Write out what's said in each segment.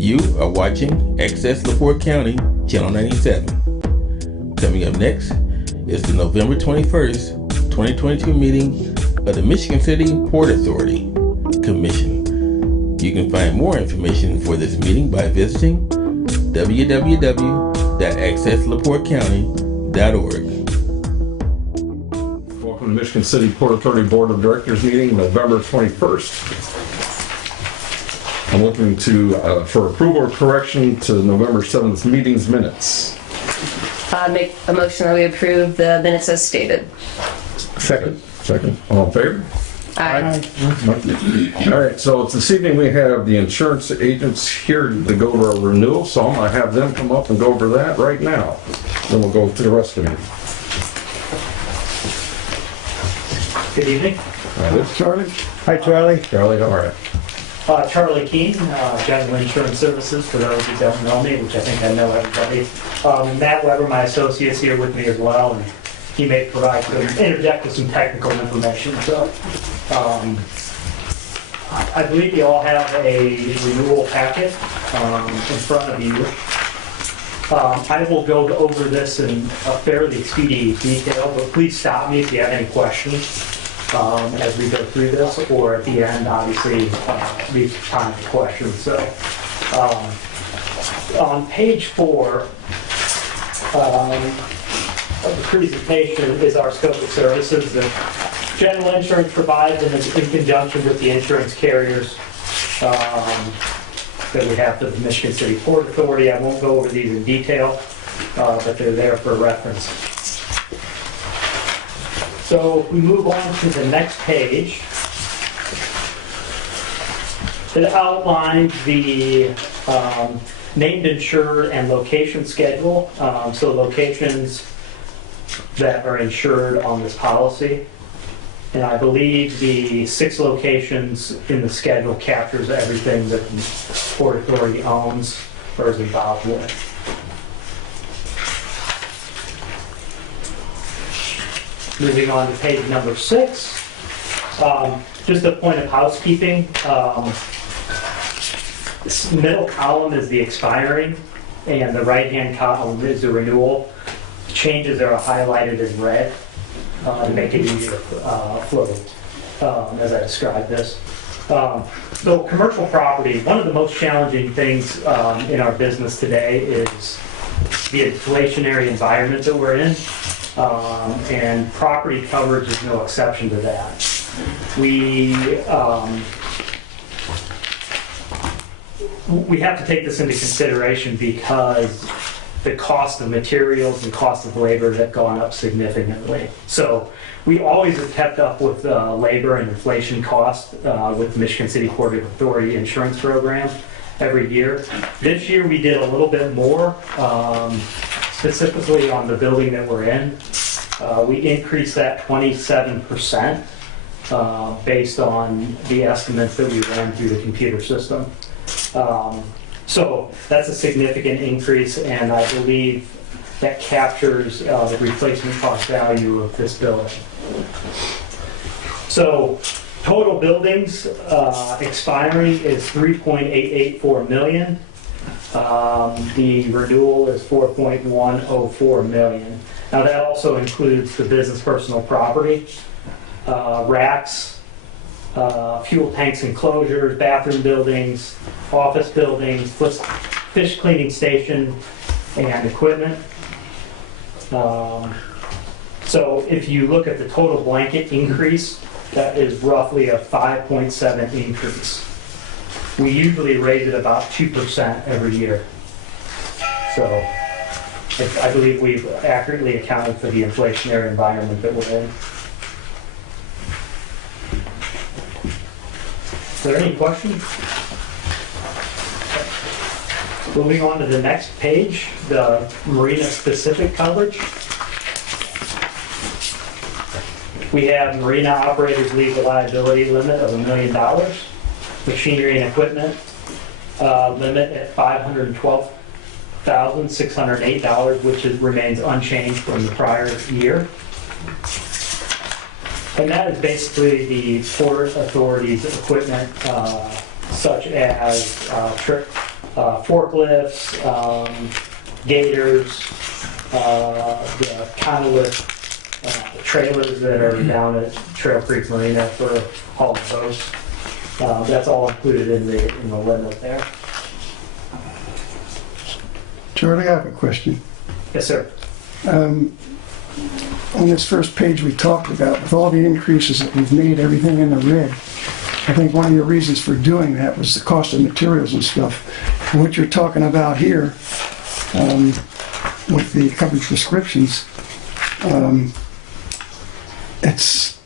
You are watching Access LaPorte County, Channel 97. Coming up next is the November 21st, 2022 meeting of the Michigan City Port Authority Commission. You can find more information for this meeting by visiting www.accesslaportecounty.org. Welcome to Michigan City Port Authority Board of Directors meeting, November 21st. I'm looking for approval or correction to November 7th meeting's minutes. Make a motion that we approve the minutes as stated. Second. All in favor? Aye. All right, so this evening we have the insurance agents here to go over a renewal, so I'm going to have them come up and go over that right now. Then we'll go to the rest of the meeting. Good evening. This is Charlie. Hi, Charlie. Charlie, how are you? Charlie Keene, General Insurance Services, for those who don't know me, which I think I know everybody. Matt Weber, my associate, is here with me as well, and he may interject with some technical information. So, I believe you all have a renewal packet in front of you. I will go over this in a fairly expedient detail, but please stop me if you have any questions. As we go through this, or at the end, obviously, leave time for questions. So, on page 4 of the presentation is our scope of services that General Insurance provides in conjunction with the insurance carriers that we have for the Michigan City Port Authority. I won't go over these in detail, but they're there for reference. So if we move on to the next page, it outlines the named insured and location schedule. So locations that are insured on this policy. And I believe the 6 locations in the schedule captures everything that the Port Authority owns or is involved with. Moving on to page number 6, just a point of housekeeping. This middle column is the expiring, and the right-hand column is the renewal. Changes are highlighted in red to make it easier flow as I describe this. So commercial property, one of the most challenging things in our business today is the inflationary environment that we're in. And property coverage is no exception to that. We have to take this into consideration because the cost of materials and cost of labor have gone up significantly. So we always have kept up with labor and inflation costs with the Michigan City Port Authority insurance program every year. This year we did a little bit more. Specifically on the building that we're in, we increased that 27% based on the estimates that we ran through the computer system. So that's a significant increase, and I believe that captures the replacement cost value of this building. So total buildings expiring is $3.884 million. The renewal is $4.104 million. Now that also includes the business personal property, racks, fuel tanks enclosures, bathroom buildings, office buildings, fish cleaning station, and equipment. So if you look at the total blanket increase, that is roughly a 5.7 increase. We usually raise it about 2% every year. So I believe we've accurately accounted for the inflationary environment that we're in. Is there any questions? Moving on to the next page, the marina specific coverage. We have marina operators legal liability limit of $1 million. Machinery and equipment limit at $512,608, which remains unchanged from the prior year. And that is basically the Port Authority's equipment, such as forklifts, gators, the conduit trailers that are down at Trail Creek Marina for hauling boats. That's all included in the limit there. Charlie, I have a question. Yes, sir. On this first page we talked about, with all the increases that we've made, everything in the red, I think one of your reasons for doing that was the cost of materials and stuff. And what you're talking about here, with the coverage prescriptions, it's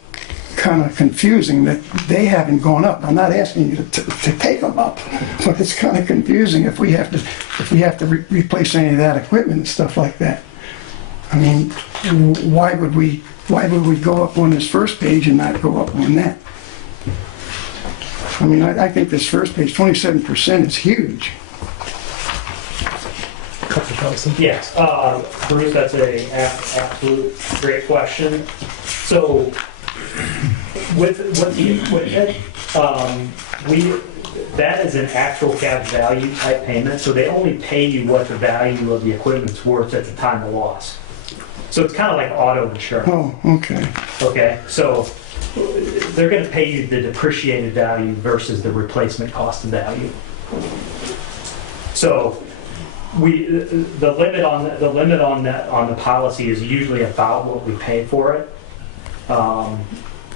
kind of confusing that they haven't gone up. I'm not asking you to take them up, but it's kind of confusing if we have to replace any of that equipment and stuff like that. I mean, why would we go up on this first page and not go up on that? I mean, I think this first page, 27% is huge. Yes, Bruce, that's a absolute great question. So with the equipment, that is an actual cash value type payment, so they only pay you what the value of the equipment's worth at the time of loss. So it's kind of like auto insurance. Oh, okay. Okay, so they're going to pay you the depreciated value versus the replacement cost of value. So the limit on the policy is usually about what we pay for it.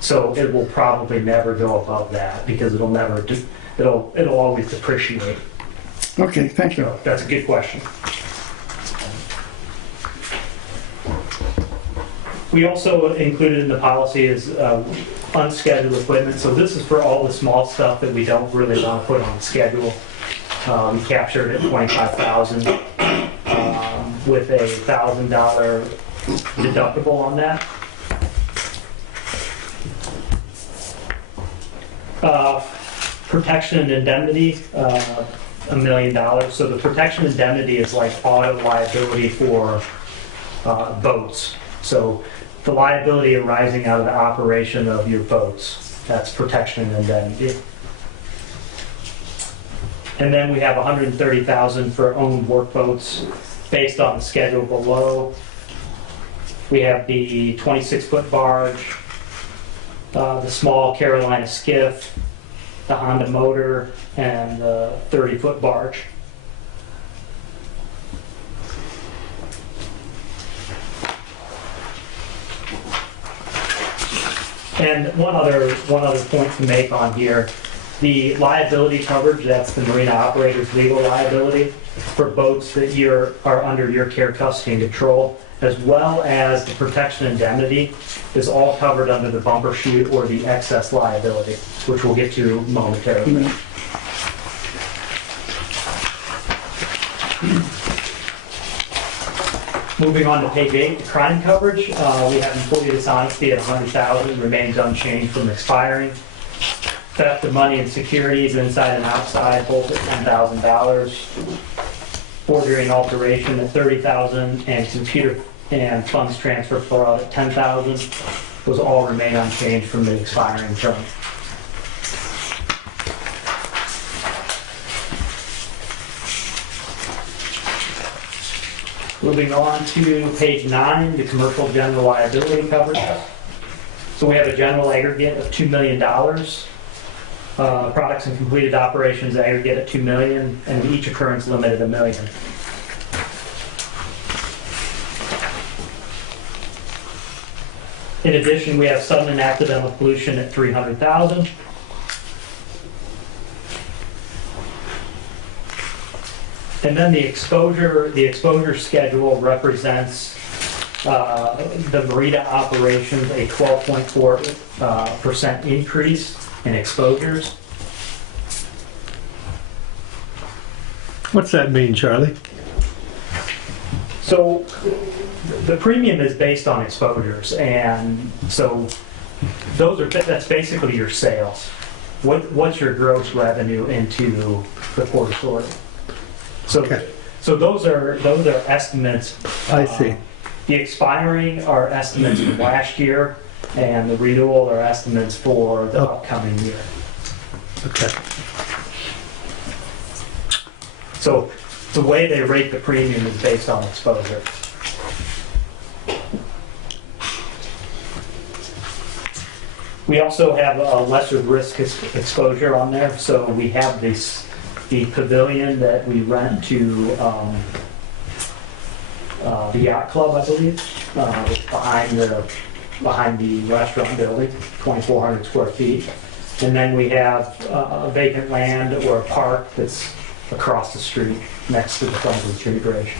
So it will probably never go above that because it'll always depreciate. Okay, thank you. So that's a good question. We also included in the policy is unscheduled equipment. So this is for all the small stuff that we don't really want to put on the schedule. We captured it at $25,000 with a $1,000 deductible on that. Protection and indemnity, $1 million. So the protection indemnity is like auto liability for boats. So the liability arising out of the operation of your boats, that's protection and indemnity. And then we have $130,000 for owned workboats based on the schedule below. We have the 26-foot barge, the small Carolina skiff, the Honda motor, and the 30-foot barge. And one other point to make on here, the liability coverage, that's the marina operator's legal liability for boats that are under your care, custody, and control, as well as the protection indemnity is all covered under the bumper chute or the excess liability, which we'll get to momentarily. Moving on to page 8, crime coverage. We have employee dishonesty at $100,000, remains unchanged from expiring. Theft of money and securities inside and outside, both at $10,000. Forgery and alteration at $30,000, and computer and funds transfer fraud at $10,000. Those all remain unchanged from the expiring term. Moving on to page 9, the commercial general liability coverage. So we have a general aggregate of $2 million. Products and completed operations aggregate at $2 million, and each occurrence limit at $1 million. In addition, we have sudden and accidental pollution at $300,000. And then the exposure schedule represents the marina operations, a 12.4% increase in exposures. What's that mean, Charlie? So the premium is based on exposures, and so that's basically your sales. What's your gross revenue into the Port Authority? So, Okay. so those are estimates. I see. The expiring are estimates from last year, and the renewal are estimates for the upcoming year. Okay. So the way they rate the premium is based on exposure. We also have a lesser risk exposure on there. So we have the pavilion that we rent to the yacht club, I believe, behind the restaurant building, 2,400 square feet. And then we have a vacant land or a park that's across the street next to the Franklin Street Bridge.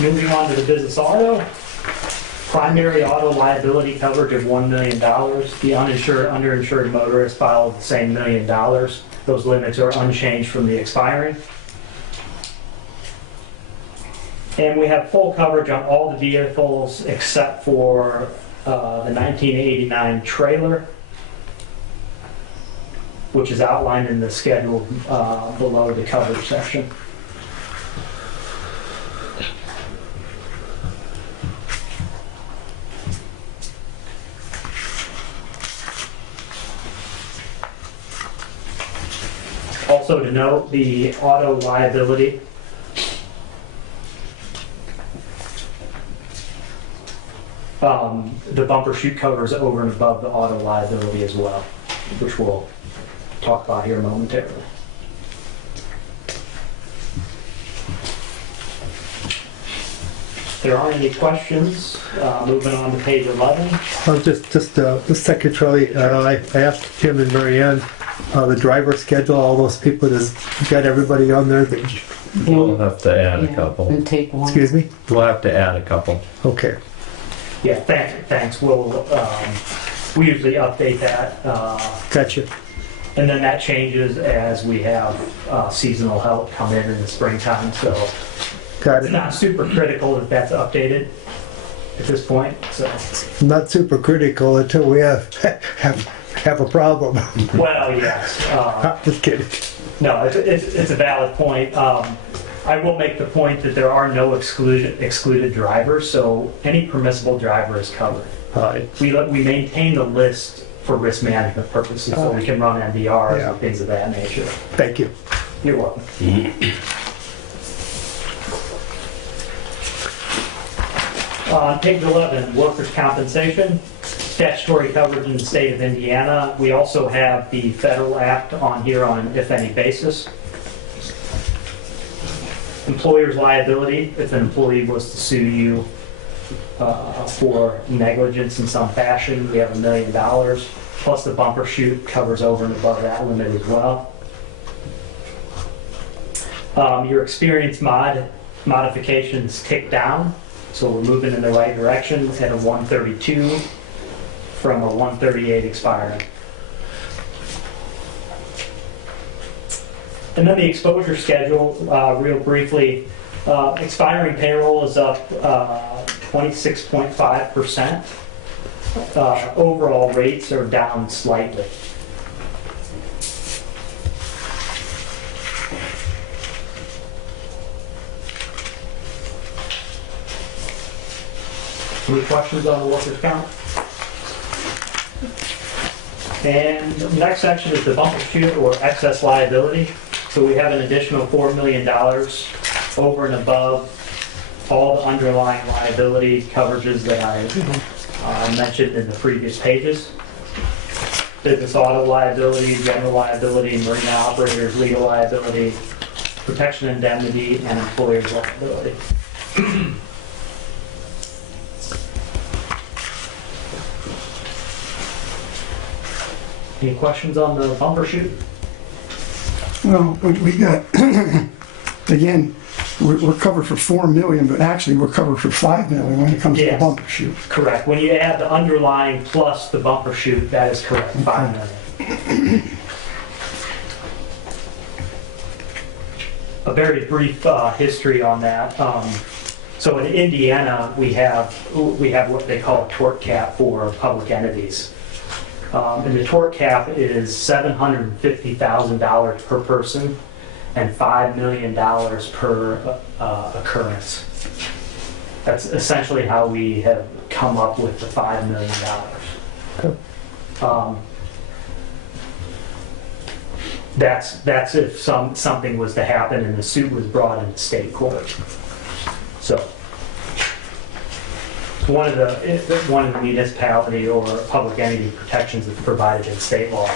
Moving on to the business auto. Primary auto liability coverage of $1 million. The underinsured motorist filed the same $1 million. Those limits are unchanged from the expiring. And we have full coverage on all the vehicles except for the 1989 trailer, which is outlined in the schedule below the coverage section. Also to note, the auto liability the bumper chute covers over and above the auto liability as well, which we'll talk about here momentarily. If there aren't any questions, moving on to page 11. Just the secretary, I asked Tim and Marianne, the driver schedule, all those people, does got everybody on there? We'll have to add a couple. And take one. Excuse me? We'll have to add a couple. Okay. Yeah, thanks. We usually update that, Gotcha. and then that changes as we have seasonal help come in the springtime. So Got it's it. not super critical that that's updated at this point. So, Not super critical until we have a problem. well, yes. Just kidding. No, it's a valid point. I will make the point that there are no excluded drivers, so any permissible driver is covered. All right. We maintain the list for risk management purposes, so we can run MVRs Yeah. and things of that nature. Thank you. You're welcome. On page 11, workers' compensation, statutory coverage in the state of Indiana. We also have the federal act on here on an if any basis. Employer's liability, if an employee was to sue you for negligence in some fashion, we have $1 million, plus the bumper chute covers over and above that limit as well. Your experience modifications tick down, so we're moving in the right direction at a 132 from a 138 expiring. And then the exposure schedule, real briefly, expiring payroll is up 26.5%. Overall rates are down slightly. Any questions on the workers' comp? And the next section is the bumper chute or excess liability. So we have an additional $4 million over and above all the underlying liability coverages that I mentioned in the previous pages. Business auto liability, general liability, marine operators, legal liability, protection indemnity, and employer's liability. Any questions on the bumper chute? Well, we got, again, we're covered for 4 million, but actually we're covered for 5 million when it comes to the Yes. bumper chute. Correct. When you add the underlying plus the bumper chute, that is correct, 5 million. A very brief history on that. So in Indiana, we have what they call a tort cap for public entities. And the tort cap is $750,000 per person and $5 million per occurrence. That's essentially how we have come up with the $5 million. That's if something was to happen and the suit was brought into state court. So one of the municipality or public entity protections that's provided in state law.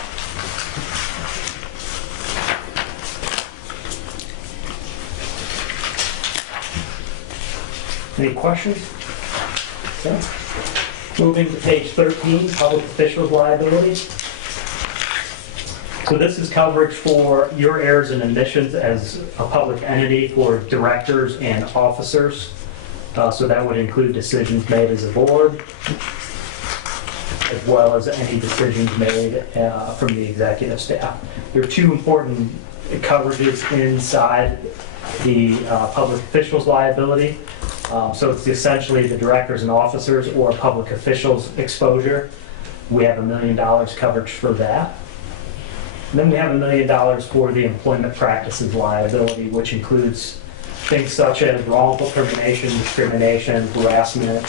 Any questions? Okay. Moving to page 13, public officials liability. So this is coverage for your errors and omissions as a public entity for directors and officers. So that would include decisions made as a board, as well as any decisions made from the executive staff. There are two important coverages inside the public officials liability. So it's essentially the directors and officers or public officials exposure. We have $1 million coverage for that. And then we have $1 million for the employment practices liability, which includes things such as wrongful termination, discrimination, harassment,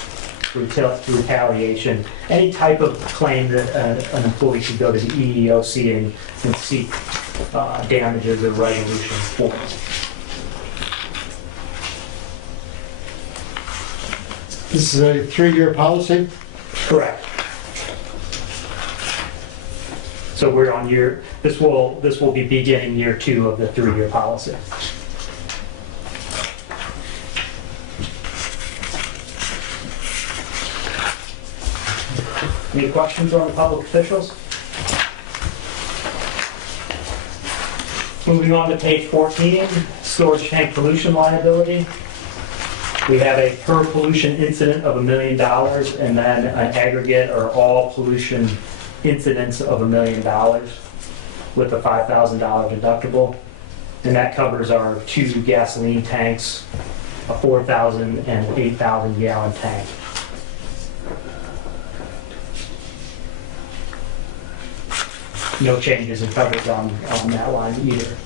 retaliation, any type of claim that an employee should go to the EEOC and seek damages or resolution for. This is a 3-year policy? Correct. So we're on this will be beginning year 2 of the 3-year policy. Any questions on the public officials? Moving on to page 14, storage tank pollution liability. We have a per pollution incident of $1 million and then an aggregate or all pollution incidents of $1 million with a $5,000 deductible. And that covers our 2 gasoline tanks, a 4,000 and 8,000 gallon tank. No changes in coverage on that line either.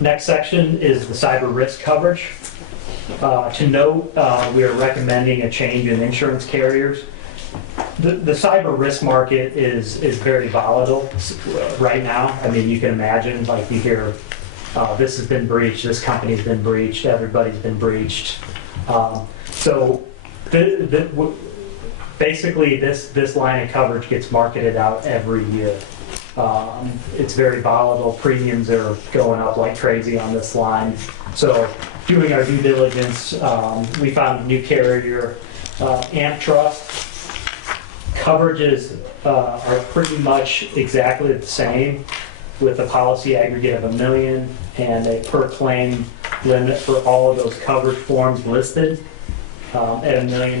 Next section is the cyber risk coverage. To note, we are recommending a change in insurance carriers. The cyber risk market is very volatile right now. I mean, you can imagine, like you hear, this has been breached, this company's been breached, everybody's been breached. So basically, this line of coverage gets marketed out every year. It's very volatile. Premiums are going up like crazy on this line. So doing our due diligence, we found a new carrier, AmTrust. Coverages are pretty much exactly the same with a policy aggregate of $1 million and a per claim limit for all of those coverage forms listed at $1 million.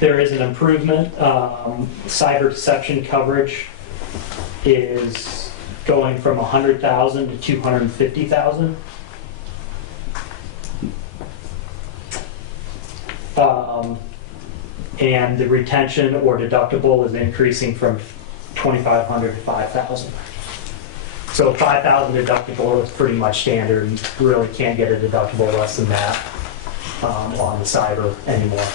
There is an improvement. Cyber deception coverage is going from $100,000 to $250,000. And the retention or deductible is increasing from $2,500 to $5,000. So $5,000 deductible is pretty much standard. You really can't get a deductible less than that on the cyber anymore.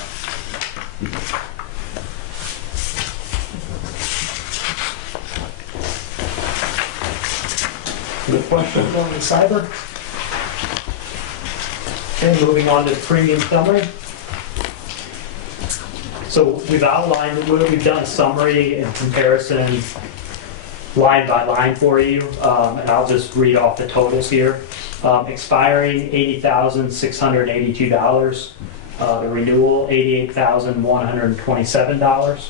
Any questions on the cyber? Okay, moving on to the premium summary. So we've outlined, we've done a summary and comparison line by line for you, and I'll just read off the totals here. Expiring $80,682. The renewal, $88,127.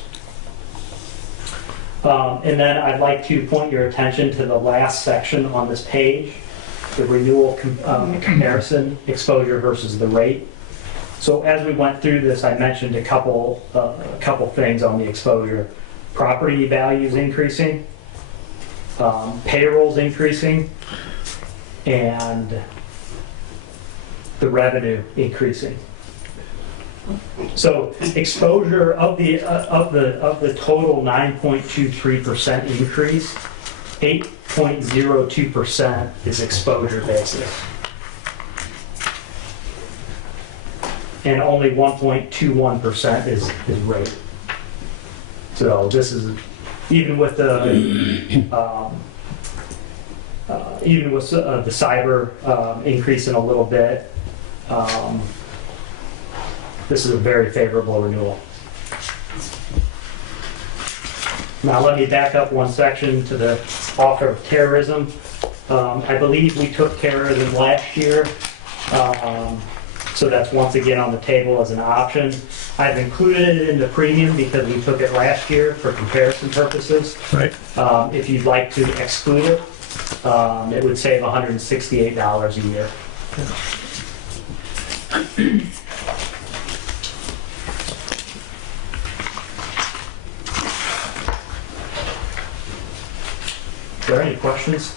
And then I'd like to point your attention to the last section on this page, the renewal comparison, exposure versus the rate. So as we went through this, I mentioned a couple things on the exposure. Property values increasing, payrolls increasing, and the revenue increasing. So exposure of the total 9.23% increase, 8.02% is exposure basis. and only 1.21% is rate. So this is, even with the cyber increasing a little bit, this is a very favorable renewal. Now let me back up one section to the offer of terrorism. I believe we took terrorism last year, so that's once again on the table as an option. I've included it in the premium because we took it last year for comparison purposes. Right. If you'd like to exclude it, it would save $168 a year. Are there any questions?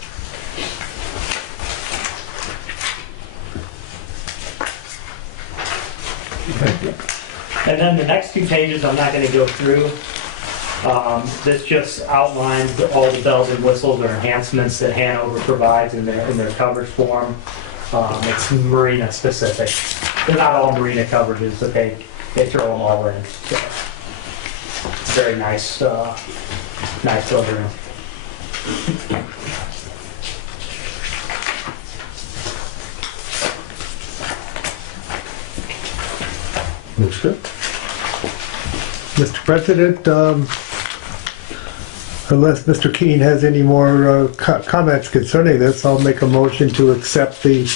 And then the next 2 pages, I'm not going to go through. This just outlines all the bells and whistles or enhancements that Hanover provides in their coverage form. It's marina specific. They're not all marina coverages, but they throw them all in. So, very nice, nice program. Looks good. Mr. President, unless Mr. Keene has any more comments concerning this, I'll make a motion to accept the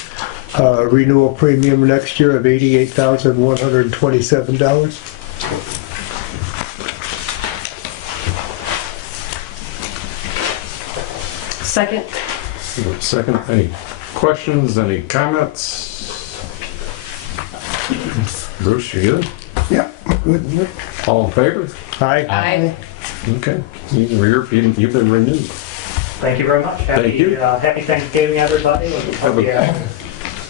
renewal premium next year of $88,127. Second. Second, any questions, any comments? Bruce, you good? Yeah, good. All in favor? Aye. Aye. Okay. You've been renewed. Thank you very much. Thank you. Happy Thanksgiving, everybody. Hope you have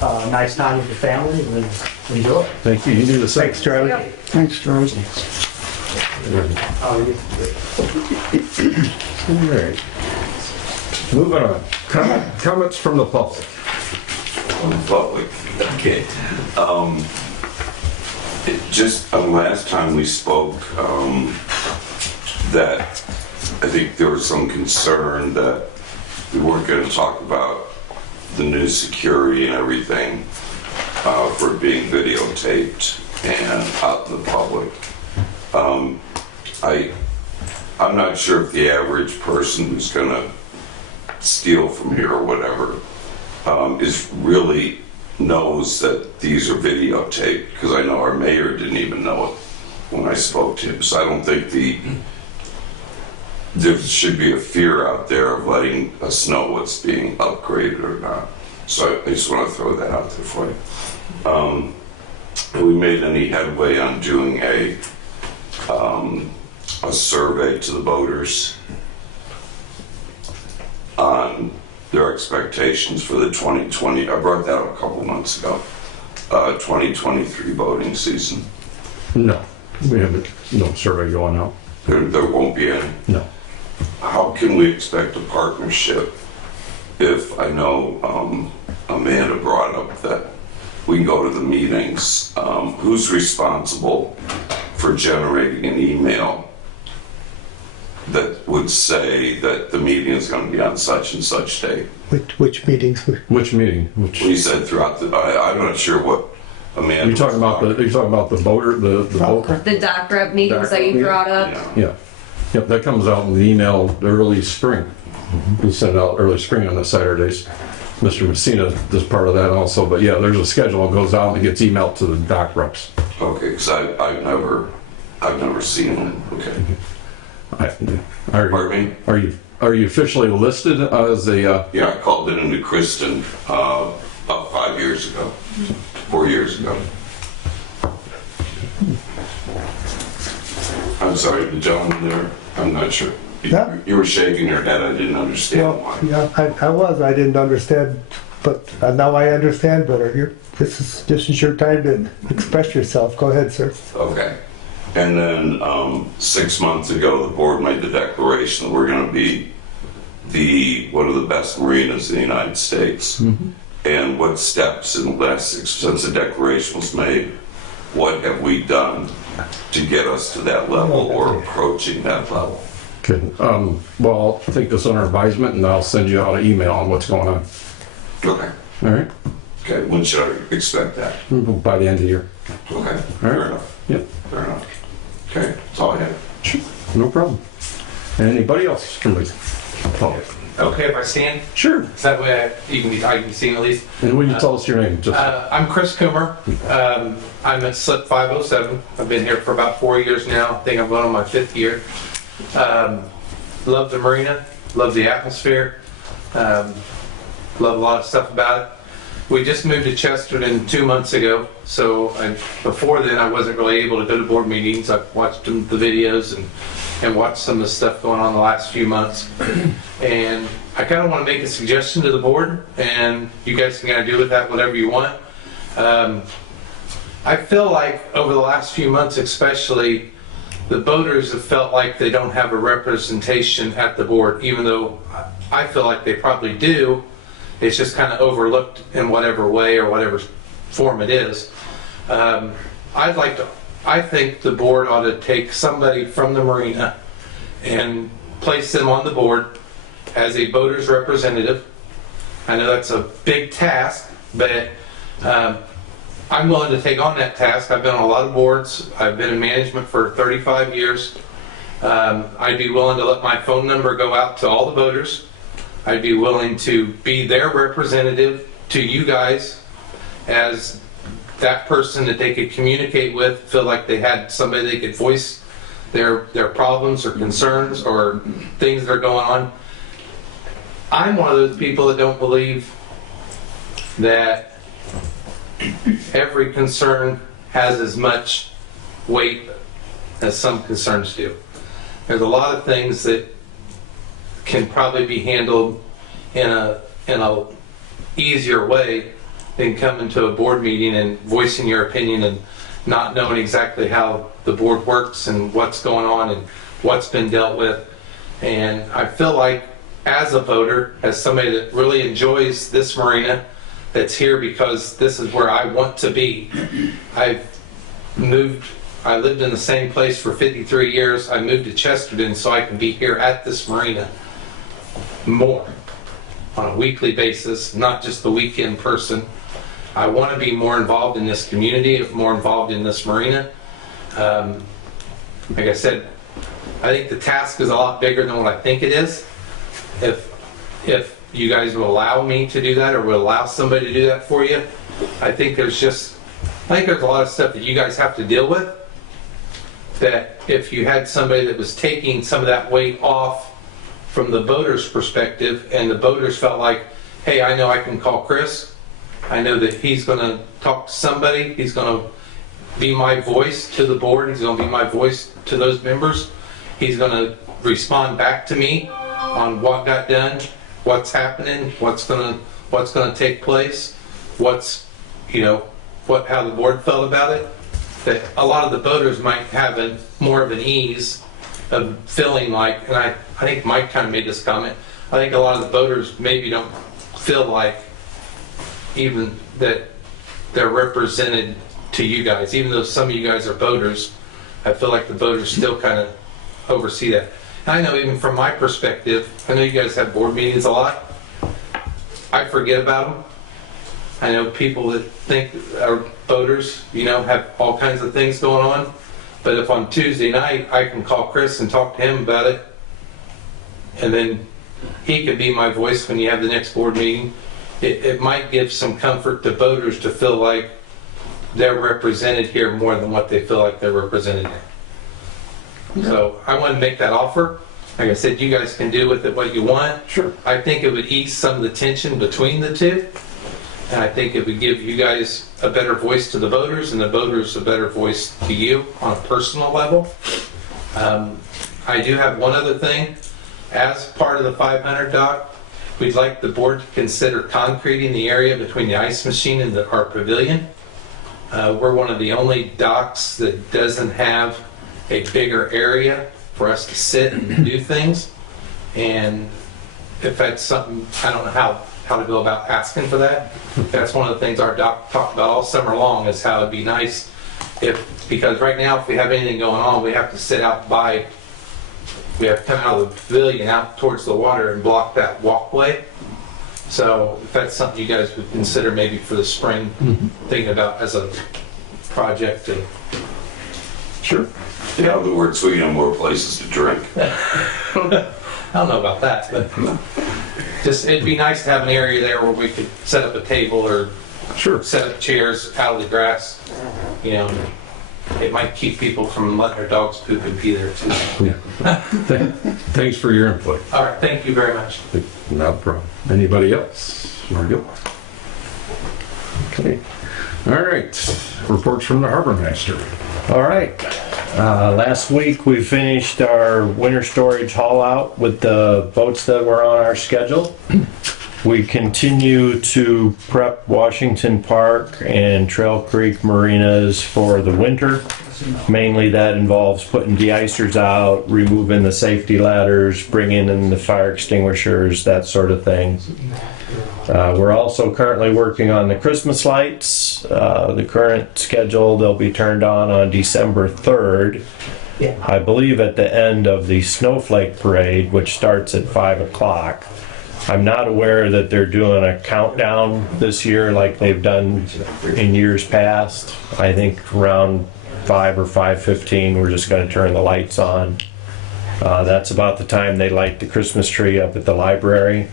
a nice time with your family and enjoy. Thank you. You do the same. Thanks, Charlie. Thanks, Charles. All right. Moving on. Comments from the public. Public. Okay. Just last time we spoke, that I think there was some concern that we weren't going to talk about the new security and everything for being videotaped and out in the public. I'm not sure if the average person who's going to steal from here or whatever is really knows that these are videotaped, because I know our mayor didn't even know it when I spoke to him. So I don't think there should be a fear out there of letting us know what's being upgraded or not. So I just want to throw that out there for you. Have we made any headway on doing a survey to the voters on their expectations for the 2020, I brought that up a couple months ago, 2023 voting season? No, we have no survey going out. There won't be any. No. How can we expect a partnership if I know Amanda brought up that we can go to the meetings? Who's responsible for generating an email that would say that the meeting is going to be on such and such date? Which meetings? Which meeting? Which? We said throughout the, I'm not sure what Amanda. You're talking about the voter, the vote? The doc rep meetings that you brought up. Yeah. Yep, that comes out in the email early spring. We send it out early spring on the Saturdays. Mr. Messina does part of that also, but yeah, there's a schedule that goes out and gets emailed to the doc reps. Okay, because I've never seen it. Okay. Pardon me? Are you officially listed as a? Yeah, I called it into Kristen about 5 years ago, 4 years ago. I'm sorry, the gentleman there, I'm not sure. Yeah. You were shaking your head, I didn't understand why. Yeah, I didn't understand, but now I understand better. This is your time to express yourself. Go ahead, sir. Okay. And then 6 months ago, the board made the declaration that we're going to be one of the best marinas in the United States. Mm-hmm. And what steps in the last since the declaration was made what have we done to get us to that level or approaching that level? Okay, well, I'll take this under advisement and I'll send you out an email on what's going on. Okay. All right? Okay, when should I expect that? By the end of the year. Okay, right. fair enough. Yep. Fair enough. Okay, that's all I have. No problem. Anybody else from the public? Okay, if I stand, Sure. is that way I can be seen at least? And will you tell us your name? Just I'm Chris Coomer. I'm at Slip 507. I've been here for about 4 years now. I think I'm going on my 5th year. Love the marina, love the atmosphere, love a lot of stuff about it. We just moved to Chesterton 2 months ago, so before then I wasn't really able to go to board meetings. I've watched the videos and watched some of the stuff going on the last few months. And I kind of want to make a suggestion to the board, and you guys can kind of do with that whatever you want. I feel like over the last few months especially, the boaters have felt like they don't have a representation at the board, even though I feel like they probably do. It's just kind of overlooked in whatever way or whatever form it is. I think the board ought to take somebody from the marina and place them on the board as a boater's representative. I know that's a big task, but I'm willing to take on that task. I've been on a lot of boards. I've been in management for 35 years. I'd be willing to let my phone number go out to all the boaters. I'd be willing to be their representative to you guys as that person that they could communicate with, feel like they had somebody they could voice their problems or concerns or things that are going on. I'm one of those people that don't believe that every concern has as much weight as some concerns do. There's a lot of things that can probably be handled in a easier way than coming to a board meeting and voicing your opinion and not knowing exactly how the board works and what's going on and what's been dealt with. And I feel like as a voter, as somebody that really enjoys this marina, that's here because this is where I want to be. I lived in the same place for 53 years. I moved to Chesterton so I can be here at this marina more on a weekly basis, not just the weekend person. I want to be more involved in this community, more involved in this marina. Like I said, I think the task is a lot bigger than what I think it is. If you guys will allow me to do that or will allow somebody to do that for you, I think there's a lot of stuff that you guys have to deal with, that if you had somebody that was taking some of that weight off from the boater's perspective and the boaters felt like, hey, I know I can call Chris, I know that he's going to talk to somebody, he's going to be my voice to the board, he's going to be my voice to those members, he's going to respond back to me on what got done, what's happening, what's going to take place, how the board felt about it. That a lot of the voters might have more of an ease of feeling like, and I think Mike kind of made this comment, I think a lot of the voters maybe don't feel like even that they're represented to you guys. Even though some of you guys are voters, I feel like the voters still kind of oversee that. And I know even from my perspective, I know you guys have board meetings a lot. I forget about them. I know people that think are voters, have all kinds of things going on. But if on Tuesday night I can call Chris and talk to him about it, and then he could be my voice when you have the next board meeting, it might give some comfort to voters to feel like they're represented here more than what they feel like they're represented here. So I want to make that offer. Like I said, you guys can do with it what you want. Sure. I think it would ease some of the tension between the two. And I think it would give you guys a better voice to the voters and the voters a better voice to you on a personal level. I do have one other thing. As part of the 500 dock, we'd like the board to consider concreting the area between the ice machine and our pavilion. We're one of the only docks that doesn't have a bigger area for us to sit and do things. And if that's something, I don't know how to go about asking for that. That's one of the things our doc talked about all summer long, is how it'd be nice Because right now, if we have anything going on, we have to sit out by, we have to come out of the pavilion out towards the water and block that walkway. So if that's something you guys would consider maybe for the spring, thinking about as a project to. Sure. In other words, we have more places to drink. I don't know about that, but just, it'd be nice to have an area there where we could set up a table or Sure. set up chairs out of the grass. You know, it might keep people from letting their dogs poop and pee there too. Thanks for your input. All right, thank you very much. Not a problem. Anybody else? Margo? Okay. All right. Reports from the harbor master. All right. Last week we finished our winter storage haul out with the boats that were on our schedule. We continue to prep Washington Park and Trail Creek marinas for the winter. Mainly that involves putting de-icers out, removing the safety ladders, bringing in the fire extinguishers, that sort of thing. We're also currently working on the Christmas lights. The current schedule, they'll be turned on December 3rd. I believe at the end of the Snowflake Parade, which starts at 5 o'clock. I'm not aware that they're doing a countdown this year like they've done in years past. I think around 5 or 5:15 we're just going to turn the lights on. That's about the time they light the Christmas tree up at the library.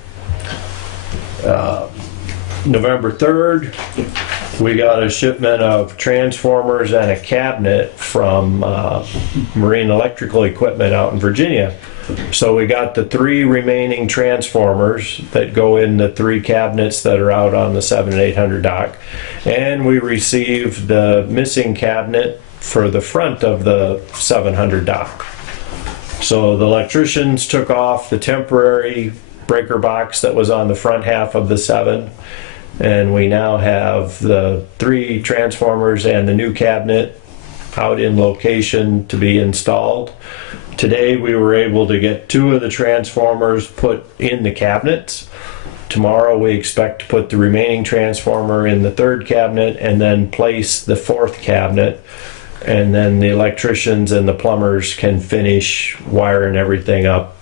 November 3rd, we got a shipment of transformers and a cabinet from Marine Electrical Equipment out in Virginia. So we got the 3 remaining transformers that go in the 3 cabinets that are out on the 700 and 800 dock. And we received the missing cabinet for the front of the 700 dock. So the electricians took off the temporary breaker box that was on the front half of the 7, and we now have the 3 transformers and the new cabinet out in location to be installed. Today we were able to get 2 of the transformers put in the cabinets. Tomorrow we expect to put the remaining transformer in the 3rd cabinet and then place the 4th cabinet, and then the electricians and the plumbers can finish wiring everything up.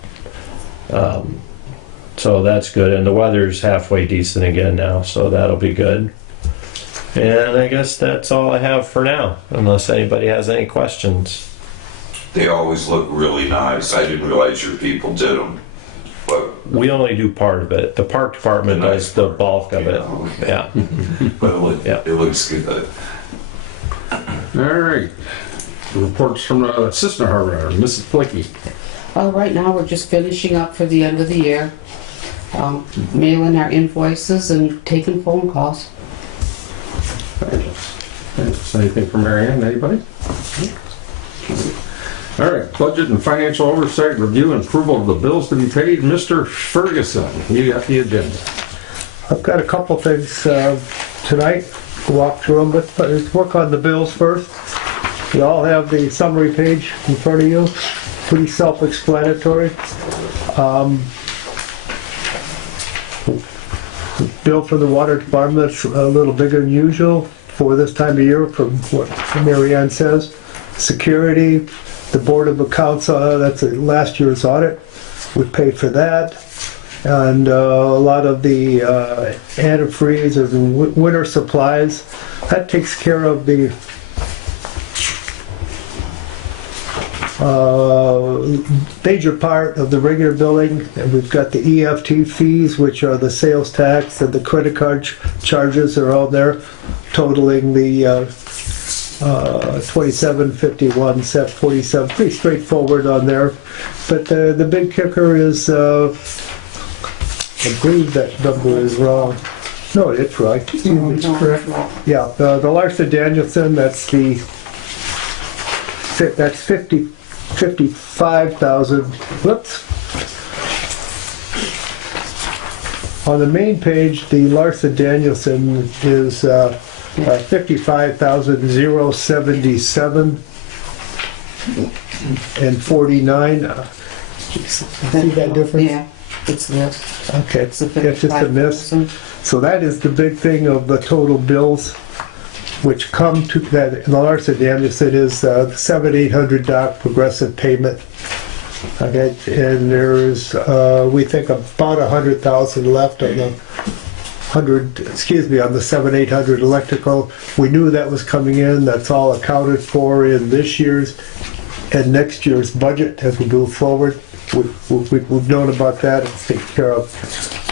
So that's good, and the weather's halfway decent again now, so that'll be good. And I guess that's all I have for now, unless anybody has any questions. They always look really nice. I didn't realize your people did them. But, We only do part of it. The park department The nice does the part. bulk of it. Yeah. Yeah. but Yeah. it looks good. All right. Reports from the assistant harbor master, Mrs. Flicky. Right now, we're just finishing up for the end of the year, mailing our invoices and taking phone calls. Thanks. Anything from Mary Ann? Anybody? All right. Budget and financial oversight review and approval of the bills to be paid. Mr. Ferguson, you got the agenda. I've got a couple things tonight to walk through them, but let's work on the bills first. You all have the summary page in front of you. Pretty self-explanatory. Bill for the water department's a little bigger than usual for this time of year, from what Mary Ann says. Security, the Board of Accounts, that's last year's audit. We paid for that. And a lot of the antifreeze and winter supplies. That takes care of the major part of the regular billing. And we've got the EFT fees, which are the sales tax, and the credit card charges are all there, totaling the 2751, set 47. Pretty straightforward on there. But the big kicker is, I believe that number is wrong. No, it's right. It's correct. Yeah, the Larson Danielson, that's 55,000. Whoops. On the main page, the Larson Danielson is 55,077 and 49. See that difference? Yeah, it's this. Okay, It's the it's just a miss. 55,000. So that is the big thing of the total bills. which come to, that the Larson Anderson is $7,800 progressive payment. Okay, and there's, we think about 100,000 left on the on the 7,800 electrical. We knew that was coming in. That's all accounted for in this year's and next year's budget as we move forward. We've known about that and taken care of.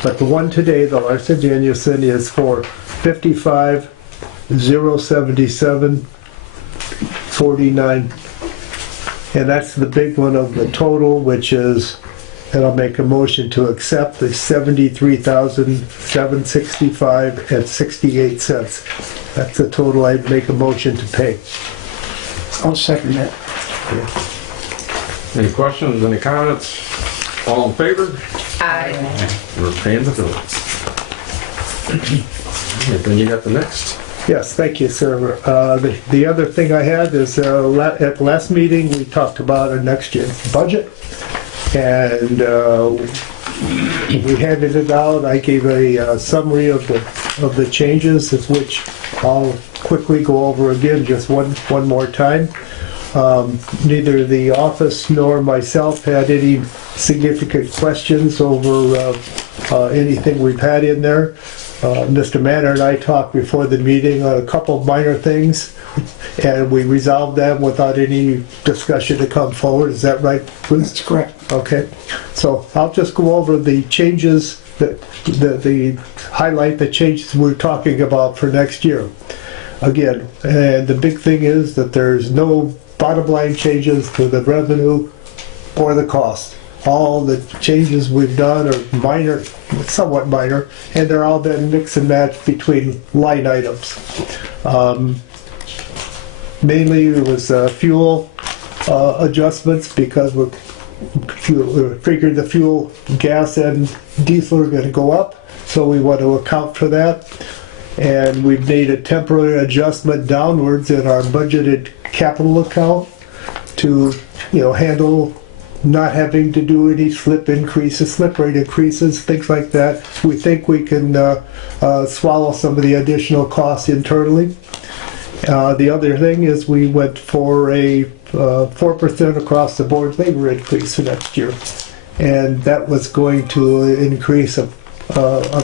But the one today, the Larson Danielson, is for $55,077.49. And that's the big one of the total, which is, and I'll make a motion to accept the $73,765.68. That's the total I'd make a motion to pay. I'll second that. Any questions, any comments? All in favor? Aye. We're paying the bills. And then you got the next. Yes, thank you, sir. The other thing I had is, at last meeting, we talked about our next year's budget, and we handed it out. I gave a summary of the changes, of which I'll quickly go over again just one more time. Neither the office nor myself had any significant questions over anything we've had in there. Mr. Manor and I talked before the meeting on a couple of minor things, and we resolved them without any discussion to come forward. Is that right, Bruce? That's correct. Okay, so I'll just go over the changes, the highlight the changes we're talking about for next year. Again, and the big thing is that there's no bottom line changes to the revenue or the cost. All the changes we've done are minor, somewhat minor, and they're all been mix and match between line items. Mainly it was fuel adjustments because we figured the fuel, gas, and diesel are going to go up, so we want to account for that. And we've made a temporary adjustment downwards in our budgeted capital account to, handle not having to do any slip rate increases, things like that. We think we can swallow some of the additional costs internally. The other thing is we went for a 4% across the board labor increase for next year. And that was going to increase a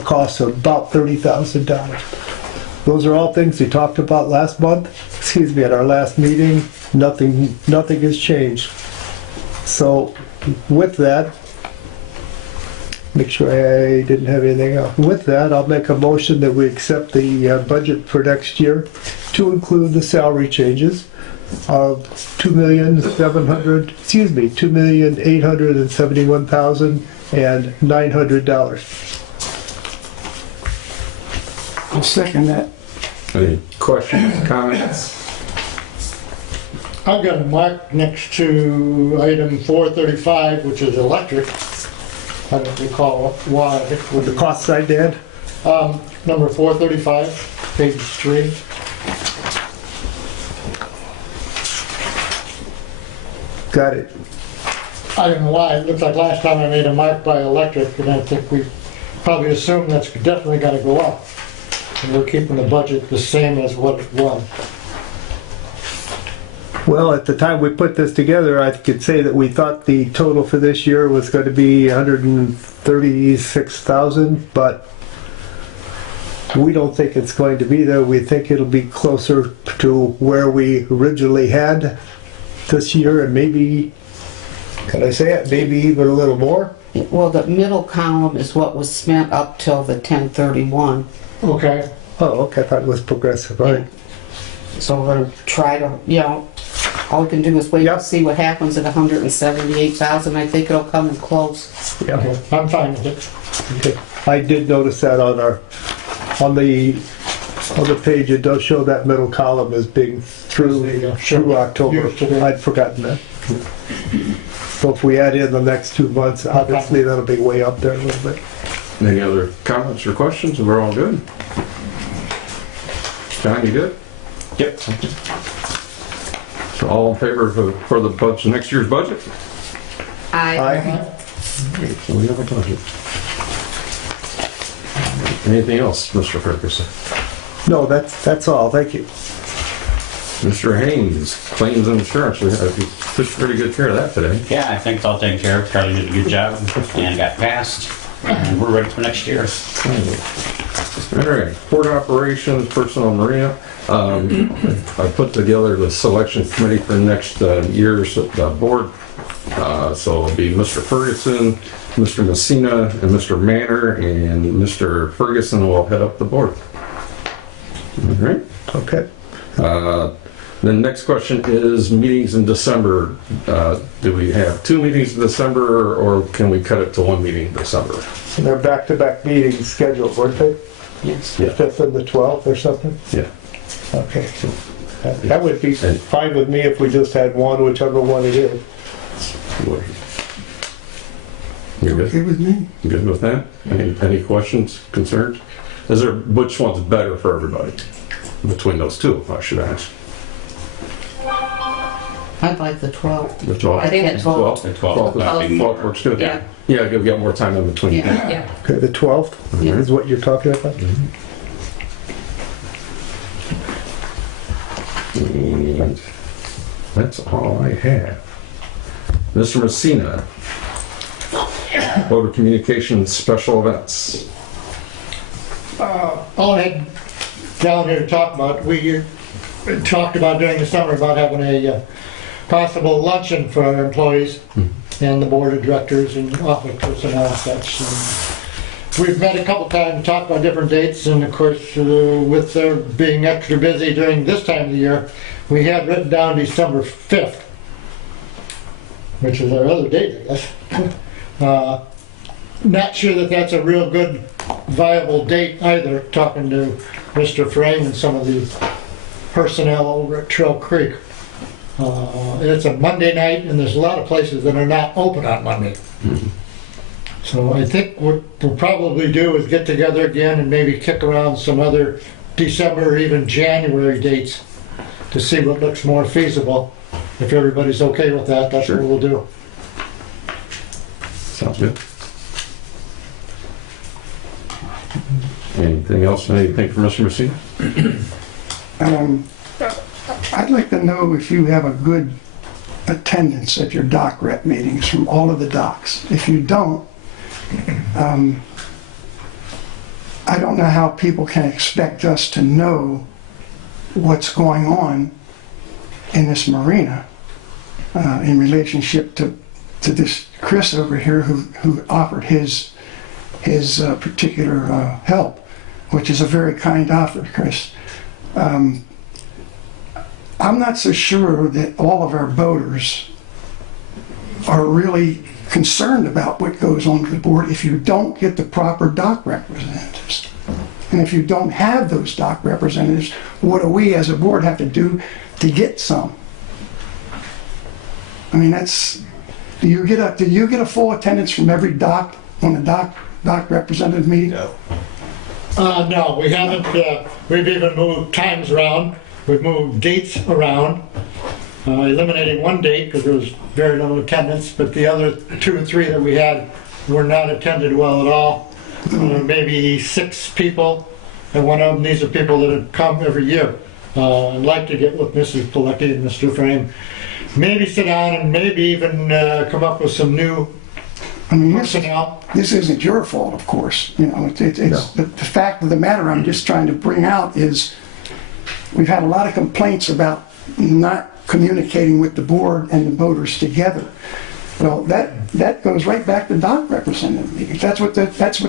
cost of about $30,000. Those are all things we talked about last month, at our last meeting. Nothing has changed. So with that, make sure I didn't have anything else. With that, I'll make a motion that we accept the budget for next year to include the salary changes of $2,871,900. I'll second that. Any questions, comments? I've got a mark next to item 435, which is electric. I don't recall why. With the cost side, Dan? Number 435, page 3. Got it. I don't know why. It looks like last time I made a mark by electric, and I think we probably assumed that's definitely got to go up. And we're keeping the budget the same as what it was. Well, at the time we put this together, I could say that we thought the total for this year was going to be $136,000, but we don't think it's going to be there. We think it'll be closer to where we originally had this year, and maybe, can I say it, maybe even a little more? Well, the middle column is what was spent up till the 10/31. Okay. Oh, okay, I thought it was progressive, all right. So we're gonna try to, all we can do is wait Yep. and see what happens at 178,000. I think it'll come in close. Yeah. Okay. I'm fine with it. Okay. I did notice that on the page, it does show that middle column as being through October. Years to date. I'd forgotten that. So if we add in the next 2 months, obviously that'll be way up there a little bit. Any other comments or questions? We're all good? John, you good? Yep. So all in favor for the budget, next year's budget? Aye. So we have a budget. Anything else, Mr. Ferguson? No, that's all, thank you. Mr. Haynes, claims and insurance, we took pretty good care of that today. Yeah, I think it's all taken care of. Charlie did a good job and got passed. And we're ready for next year. All right, port operations, personnel marina. I put together the selection committee for next year's board. So it'll be Mr. Ferguson, Mr. Messina, and Mr. Manor, and Mr. Ferguson will head up the board. All right. Okay. The next question is meetings in December. Do we have 2 meetings in December, or can we cut it to 1 meeting in December? And they're back-to-back meetings scheduled, weren't they? Yes. The 5th and the 12th or something? Yeah. Okay. That would be fine with me if we just had one, whichever one it is. You're good? Okay with me? Good with that? Any questions, concerns? Which one's better for everybody? Between those two, I should ask. I'd like the 12th. The 12th? I think it's 12. The 12th would be more. works good? Yeah. Yeah, we've got more time in between. Yeah. Yeah. Okay, the 12th is what you're talking about? And that's all I have. Mr. Messina, Board of Communications Special Events. All I had down here to talk about, we talked about during the summer about having a possible luncheon for our employees and the board of directors and office personnel and such. And we've met a couple times to talk about different dates, and of course, with their being extra busy during this time of the year, we had written down December 5th, which is our other date, I guess. Not sure that that's a real good, viable date either, talking to Mr. Frame and some of the personnel over at Trail Creek. It's a Monday night, and there's a lot of places that are not open on Monday. So I think what we'll probably do is get together again and maybe kick around some other December or even January dates to see what looks more feasible. If everybody's okay with that, that's what we'll do. Sounds good. Anything else? Anything from Mr. Messina? I'd like to know if you have a good attendance at your dock rep meetings from all of the docks. If you don't, I don't know how people can expect us to know what's going on in this marina in relationship to this Chris over here who offered his particular help, which is a very kind offer, Chris. I'm not so sure that all of our boaters are really concerned about what goes on with the board if you don't get the proper dock representatives. And if you don't have those dock representatives, what do we as a board have to do to get some? I mean, do you get a full attendance from every dock on the dock representative meeting? No, we haven't. We've even moved times around. We've moved dates around, eliminating one date because there was very little attendance, but the other 2 or 3 that we had were not attended well at all. Maybe 6 people, and one of them, these are people that have come every year. I'd like to get with Mrs. Pilecki and Mr. Frame, maybe sit down and maybe even come up with some new personnel. This isn't your fault, of course. You know, the fact of the matter I'm just trying to bring out is we've had a lot of complaints about not communicating with the board and the voters together. Well, that goes right back to dock representative meetings. That's what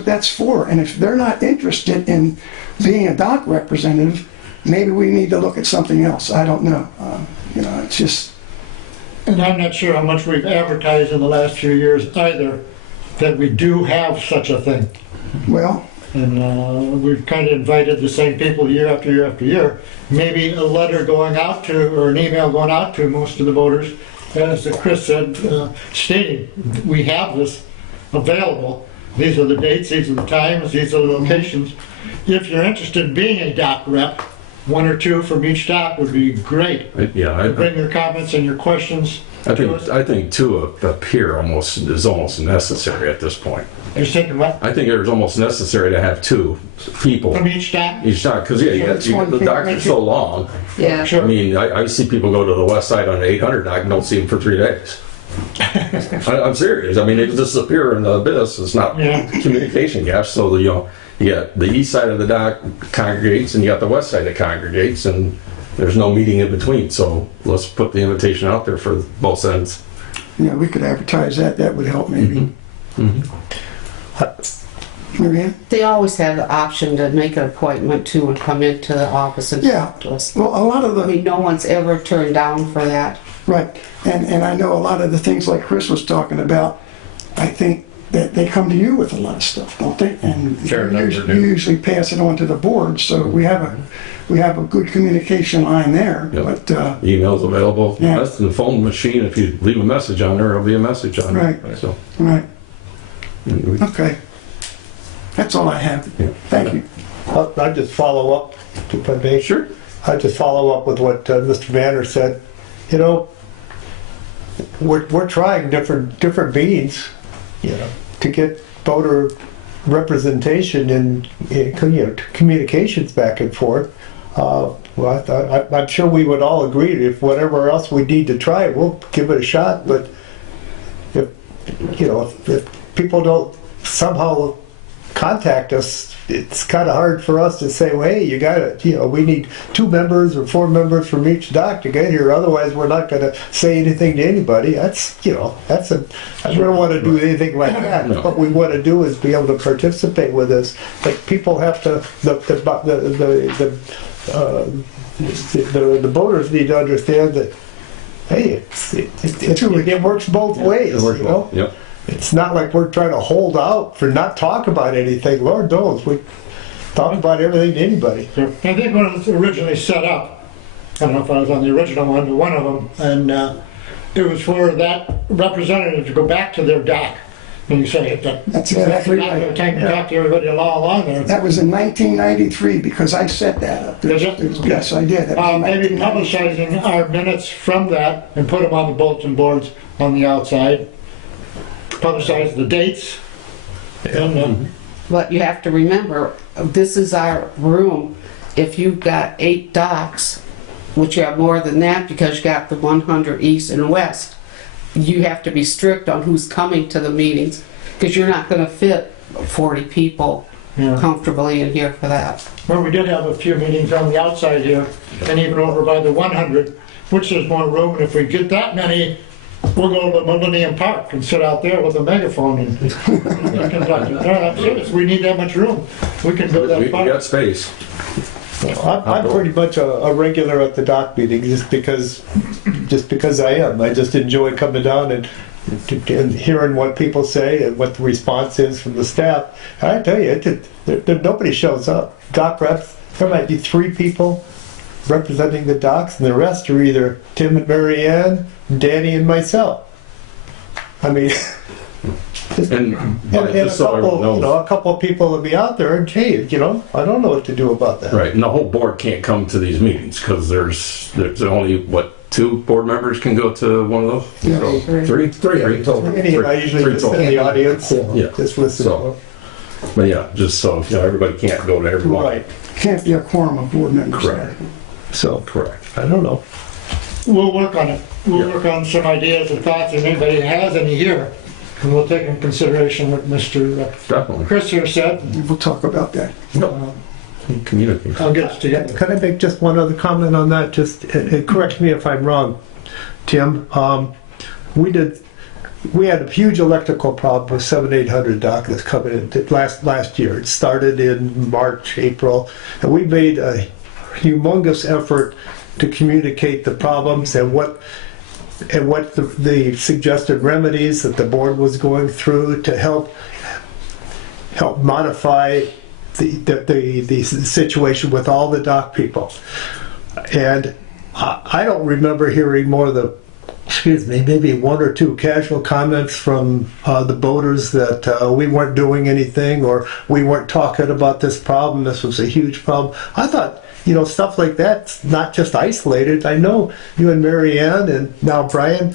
that's for. And if they're not interested in being a dock representative, maybe we need to look at something else. I don't know. You know, it's just. And I'm not sure how much we've advertised in the last few years either that we do have such a thing. Well. And we've kind of invited the same people year after year after year. Maybe a letter going out to, or an email going out to most of the voters, as Chris said, stating we have this available. These are the dates, these are the times, these are the locations. If you're interested in being a dock rep, one or two from each dock would be great. Yeah, Bring your comments and your questions to us. I think two up here is almost necessary at this point. You're thinking what? I think it's almost necessary to have two people From each dock? each dock, because the docks are so long. Yeah. I Sure. mean, I see people go to the west side on an 800 dock and don't see them for 3 days. I'm serious. I mean, they disappear in the abyss. It's not Yeah. communication gaps. So, you got the east side of the dock congregates and you got the west side that congregates, and there's no meeting in between. So let's put the invitation out there for both ends. Yeah, we could advertise that. That would help maybe. Mary Ann? They always have the option to make an appointment too and come into the office and Yeah. talk to us. Well, a lot of I the, mean, no one's ever turned down for that. right, and I know a lot of the things like Chris was talking about, I think that they come to you with a lot of stuff, don't they? And Fair you number do. usually pass it on to the board, so we have a good communication line there, Yep. but, Email's available. Yeah. That's the phone machine. If you leave a message on there, there'll be a message on Right. it. So, right, we- okay. That's all I have. Yeah. Thank you. I'll just follow up, if I may. Sure. I'll just follow up with what Mr. Vanner said. You know, we're trying different means, to get voter representation and communications back and forth. Well, I'm sure we would all agree if whatever else we need to try, we'll give it a shot. But if people don't somehow contact us, it's kind of hard for us to say, well, hey, you got to, we need 2 members or 4 members from each dock to get here. Otherwise, we're not going to say anything to anybody. I don't want to do anything like that. No. What we want to do is be able to participate with this. But people have to, the voters need to understand that, hey, it works both ways. It works well. Yep. It's not like we're trying to hold out for not talk about anything. Lord knows we talk about everything to anybody. I think when it was originally set up, I don't know if I was on the original one, but one of them, and it was for that representative to go back to their dock. And you say That's exactly not going right. to take and talk to everybody along there. That was in 1993 because I set that up. Did you? Yes, I did. That was in Maybe 1993. publicizing our minutes from that and put them on the bulletin boards on the outside. Publicize the dates. And, But you have to remember, this is our room. If you've got 8 docks, which you have more than that because you got the 100 east and west, you have to be strict on who's coming to the meetings because you're not going to fit 40 people Yeah. comfortably in here for that. well, we did have a few meetings on the outside here and even over by the 100, which there's more room. And if we get that many, we'll go to the Millennium Park and sit out there with a megaphone and conduct it. No, I'm serious. We need that much room. We can go We that far. got space. I'm pretty much a regular at the dock meeting just because I am. I just enjoy coming down and hearing what people say and what the response is from the staff. And I tell you, nobody shows up. Dock reps, there might be 3 people representing the docks, and the rest are either Tim and Mary Ann, Danny and myself. I mean, And and just so everyone knows. a couple of people will be out there and, hey, I don't know what to do about that. Right, and the whole board can't come to these meetings because there's only, 2 board members can go to one of those? Yeah. So, 3? 3. I usually just sit in the audience and Yeah. just listen. So, But yeah, just so, everybody can't go to everyone. Right. Can't be a quorum of board members. Correct. So, Correct. I don't know. We'll work on it. We'll Yeah. work on some ideas and thoughts, if anybody has any here. And we'll take in consideration what Mr. Definitely. Chris here said. We'll talk about that. Communicate. I'll get it together. Could I make just one other comment on that? Just correct me if I'm wrong, Tim. We had a huge electrical problem with 7,800 dock that's coming in last year. It started in March, April, and we made a humongous effort to communicate the problems and what the suggested remedies that the board was going through to help modify the situation with all the dock people. And I don't remember hearing more than, maybe 1 or 2 casual comments from the voters that we weren't doing anything or we weren't talking about this problem. This was a huge problem. I thought you know, stuff like that's not just isolated. I know you and Mary Ann and now Brian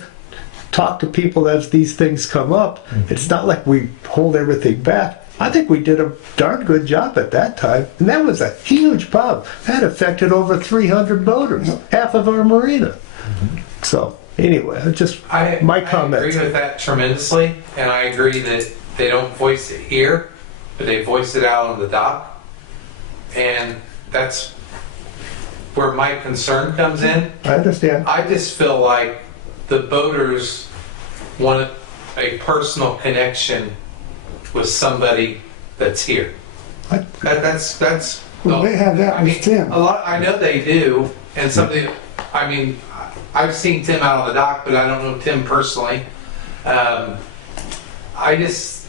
talk to people as these things come up. It's not like we hold everything back. I think we did a darn good job at that time, and that was a huge problem. That affected over 300 boaters, half of our marina. So anyway, just my comment. I agree with that tremendously, and I agree that they don't voice it here, but they voice it out on the dock, and that's where my concern comes in. I understand. I just feel like the boaters want a personal connection with somebody that's here. That's. Well, they have that with Tim. A lot. I know they do, and something. I mean, I've seen Tim out on the dock, but I don't know Tim personally. I just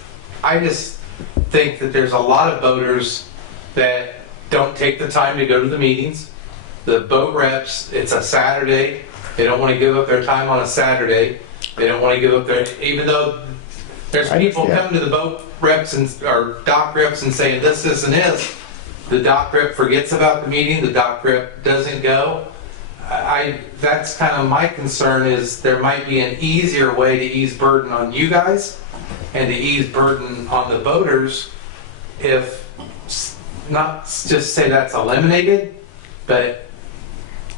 think that there's a lot of boaters that don't take the time to go to the meetings. The boat reps, it's a Saturday. They don't want to give up their time on a Saturday. They don't want to give up their, even though there's people coming to the boat reps or dock reps and saying this, and this. The dock rep forgets about the meeting. The dock rep doesn't go. That's kind of my concern, is there might be an easier way to ease burden on you guys and to ease burden on the boaters, if not just say that's eliminated, but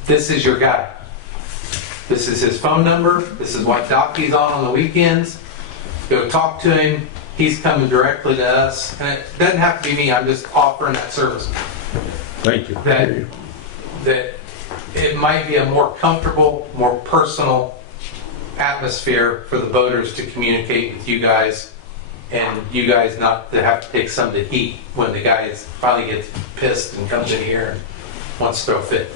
this is your guy. This is his phone number. This is what dock he's on the weekends. Go talk to him. He's coming directly to us. And it doesn't have to be me. I'm just offering that service. Thank you. That it might be a more comfortable, more personal atmosphere for the boaters to communicate with you guys, and you guys not to have to take some of the heat when the guy finally gets pissed and comes in here and wants to throw a fit.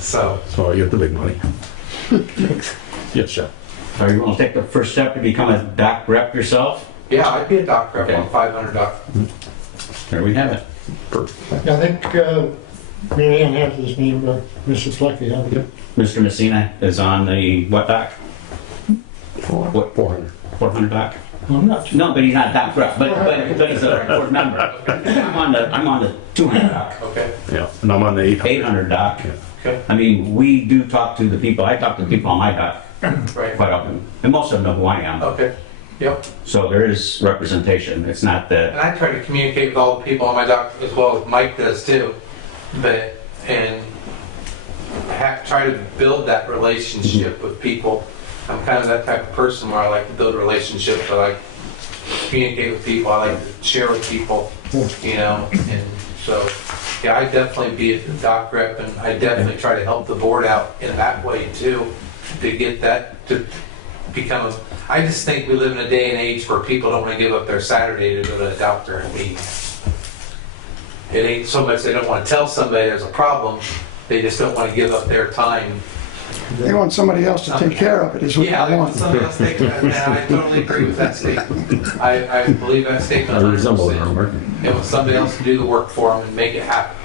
So I get the big money. Yes, sir. So you want to take the first step to become a dock rep yourself? yeah, I'd be a dock rep Okay. on 500 dock. There we have it. I think Mary Ann has his name, Mr. Flecky, haven't you? Mr. Messina is on the what dock? 400. 400 dock? I'm not sure. No, but he's not a dock rep, but he's a board member. I'm on the 200 dock, Okay. Yeah, and I'm on the 800. 800 dock. Okay. I mean, we do talk to the people. I talk to the people on my dock Right. quite often, and most of them know who I am. Okay. Yep. So there is representation. It's not that. And I try to communicate with all the people on my dock as well as Mike does too. But, and try to build that relationship with people. I'm kind of that type of person where I like to build relationships. I like to communicate with people. I like to share with people, you know. And so, yeah, I definitely be a dock rep, and I definitely try to help the board out in that way too, to get that to become a, I just think we live in a day and age where people don't want to give up their Saturday to go to a doctor and meet. It ain't so much they don't want to tell somebody there's a problem, they just don't want to give up their time. They want somebody else to take care of it, is what Yeah, they they want want. somebody else to take that, and I totally agree with that statement. I believe that statement I resemble it, 100%. Mark. They want somebody else to do the work for them and make it happen.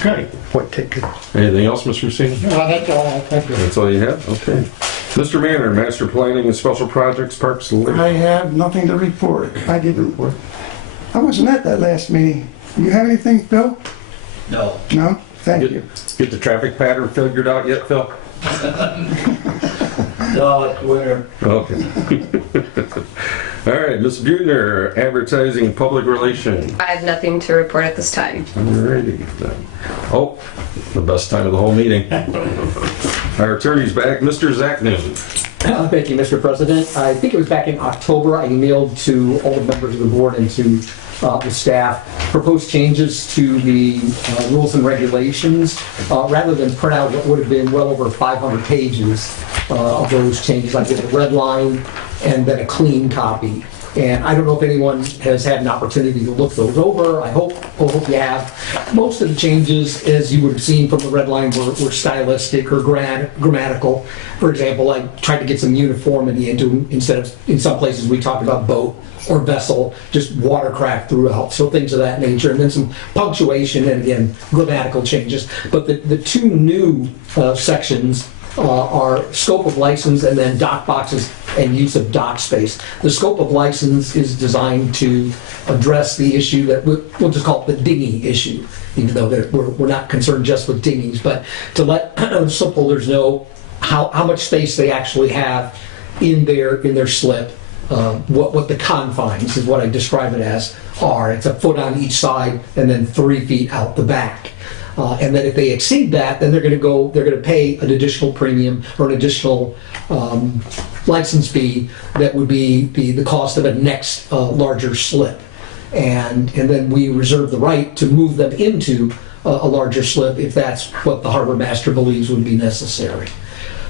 Okay. Point taken. Anything else, Mr. Messina? That's all, thank you. That's all you have? Okay. Mr. Manner, Master Planning and Special Projects, Parks and Lakes. I have nothing to report. I didn't. I wasn't at that last meeting. You have anything, Bill? No. No? Thank you. Get the traffic pattern figured out yet, Phil? No, it's winter. Okay. All right, Ms. Buettner, Advertising and Public Relations. I have nothing to report at this time. Alrighty then. Oh, the best time of the whole meeting. Our attorney's back, Mr. Zach Newton. Thank you, Mr. President. I think it was back in October, I emailed to all the members of the board and to the staff proposed changes to the rules and regulations. Rather than print out what would have been well over 500 pages of those changes, I did a red line and then a clean copy. And I don't know if anyone has had an opportunity to look those over. I hope you have. Most of the changes, as you would have seen from the red line, were stylistic or grammatical. For example, I tried to get some uniformity into, instead of, in some places we talked about boat or vessel, just watercraft throughout, so things of that nature. And then some punctuation and, again, grammatical changes. But the two new sections are scope of license and then dock boxes and use of dock space. The scope of license is designed to address the issue that we'll just call it the dinghy issue. even though we're not concerned just with dinghies, but to let slip holders know how much space they actually have in their slip, what the confines is what I describe it as are. It's a foot on each side and then 3 feet out the back. And then if they exceed that, then they're going to pay an additional premium or an additional license fee that would be the cost of a next larger slip. And then we reserve the right to move them into a larger slip if that's what the harbor master believes would be necessary.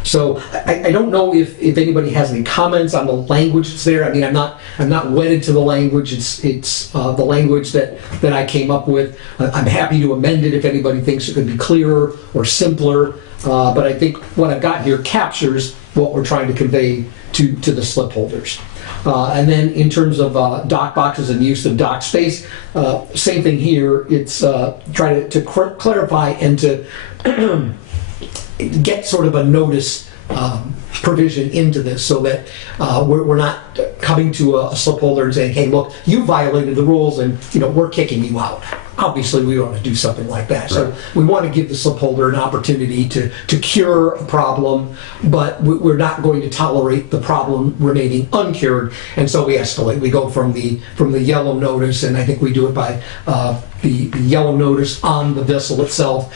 So I don't know if anybody has any comments on the language that's there. I mean, I'm not wedded to the language. It's the language that I came up with. I'm happy to amend it if anybody thinks it could be clearer or simpler. But I think what I've got here captures what we're trying to convey to the slip holders. And then in terms of dock boxes and use of dock space, same thing here. It's trying to clarify and to get sort of a notice provision into this so that we're not coming to a slip holder and saying, hey, look, you violated the rules and we're kicking you out. Obviously, we want to do something like that. So we want to give the slip holder an opportunity to cure a problem, but we're not going to tolerate the problem remaining uncured. And so we escalate. We go from the yellow notice, and I think we do it by the yellow notice on the vessel itself,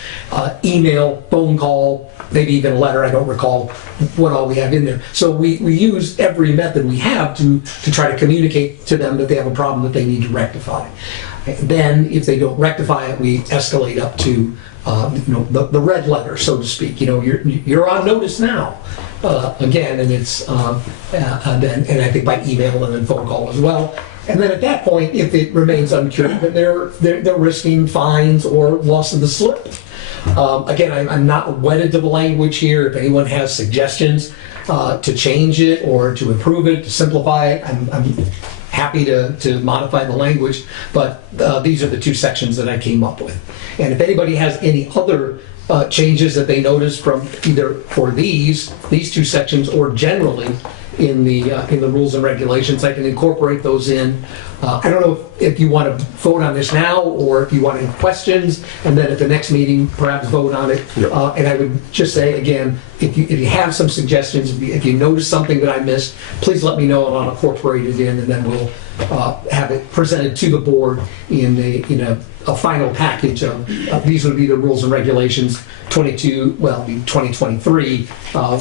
email, phone call, maybe even a letter. I don't recall what all we have in there. So we use every method we have to try to communicate to them that they have a problem that they need to rectify. Then, if they don't rectify it, we escalate up to the red letter, so to speak. You're on notice now. Again, and it's and I think by email and then phone call as well. And then at that point, if it remains uncured, then they're risking fines or loss of the slip. Again, I'm not wedded to the language here. If anyone has suggestions to change it or to improve it, to simplify it, I'm happy to modify the language, but these are the two sections that I came up with. And if anybody has any other changes that they notice from either for these two sections or generally in the rules and regulations, I can incorporate those in. I don't know if you want to vote on this now or if you want any questions, and then at the next meeting perhaps vote on it. Yep. And I would just say again, if you have some suggestions, if you notice something that I missed, please let me know and I'll incorporate it in, and then we'll have it presented to the board in a final package of these would be the rules and regulations 2023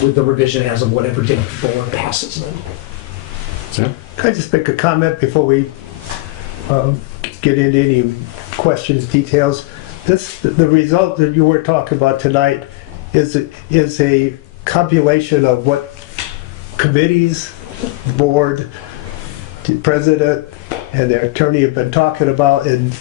with the revision as of whatever date the board passes them. Sam? Can I just make a comment before we get into any questions, details? The result that you were talking about tonight is a compilation of what committees, board, the president, and their attorney have been talking about and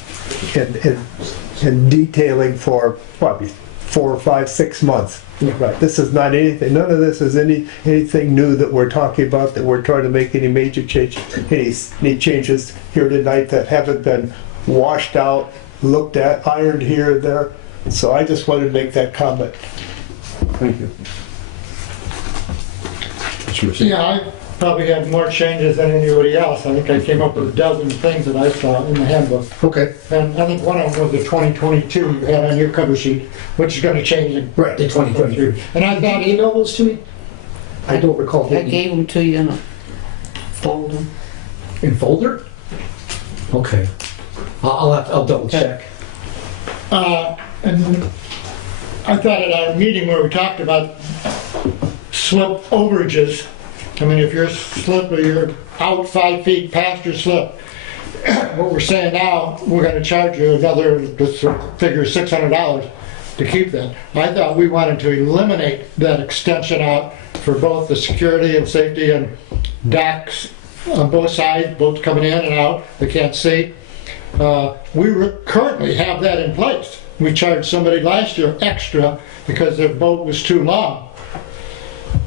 detailing for probably 4 or 5, 6 months. Right. This is not anything. None of this is anything new that we're talking about. That we're trying to make any major changes, any changes here tonight that haven't been washed out, looked at, ironed here and there. So I just wanted to make that comment. Thank you. Yeah, I probably had more changes than anybody else. I think I came up with a dozen things that I saw in the handbook. Okay. And I think one of them was the 2022 you had on your cover sheet, which is going to change in Right, the 2023. And I thought, Email those to me? I don't recall. I gave them to you in a folder. In folder? Okay. I'll double check. and I thought at our meeting where we talked about slip overages, I mean, if you're out 5 feet past your slip, what we're saying now, we're going to charge you another, this figure $600 to keep that. I thought we wanted to eliminate that extension out for both the security and safety and docks on both sides, boats coming in and out, they can't see. We currently have that in place. We charged somebody last year extra because their boat was too long.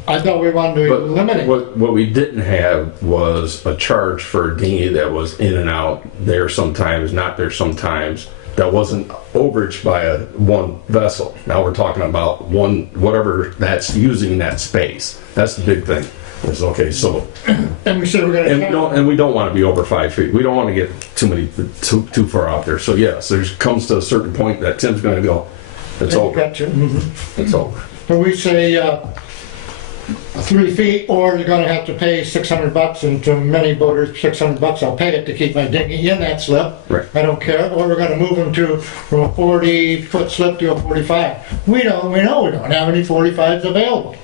I thought we wanted to eliminate. What we didn't have was a charge for a dinghy that was in and out, there sometimes, not there sometimes. That wasn't overage by one vessel. Now we're talking about one, whatever that's using that space. That's the big thing. It's okay, so, And we said we're and gonna. we don't want to be over 5 feet. We don't want to get too far out there. So yes, there's comes to a certain point that Tim's going to go, it's over, Gotcha. Mhm. it's over. But we say 3 feet, or you're gonna have to pay $600, and to many boaters, $600, I'll pay it to keep my dinghy in that slip. Right. I don't care, or we're gonna move them from a 40-foot slip to a 45. We know we don't have any 45s available.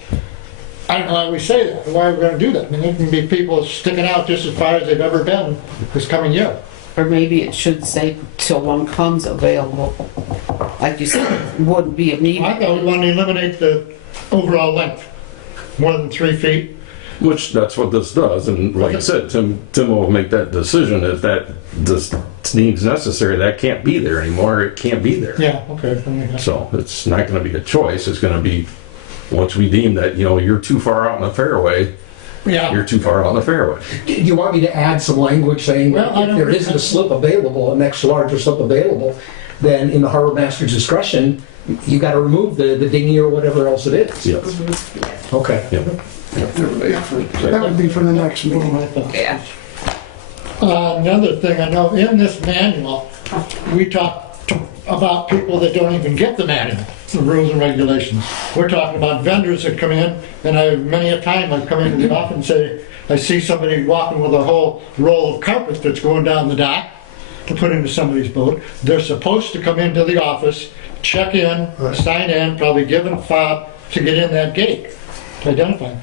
I don't know why we say that, why are we gonna do that? I mean, there can be people sticking out just as far as they've ever been this coming year. Or maybe it should say till one comes available. Like you said, it wouldn't be I immediate. thought we wanted to eliminate the overall length, more than 3 feet. Which, that's what this does, and like I said, Tim will make that decision if that this deems necessary. That can't be there anymore, it can't be there. Yeah, okay. So it's not gonna be a choice, it's gonna be, once we deem that, you know, you're too far out in the fairway, Yeah. you're too far out in the fairway. Do you want me to add some language saying Well, I if don't- there isn't a slip available, a next larger slip available, then in the harbor master's discretion, you got to remove the dinghy or whatever else it is? Yes. Okay. Yeah. That would be for the next meeting. Yeah. Another thing I know, in this manual, we talk about people that don't even get the manual, the rules and regulations. We're talking about vendors that come in, and many a time I've come into the office and say, I see somebody walking with a whole roll of carpet that's going down the dock to put into somebody's boat. They're supposed to come into the office, check in, sign in, probably give a fob to get in that gate, to identify.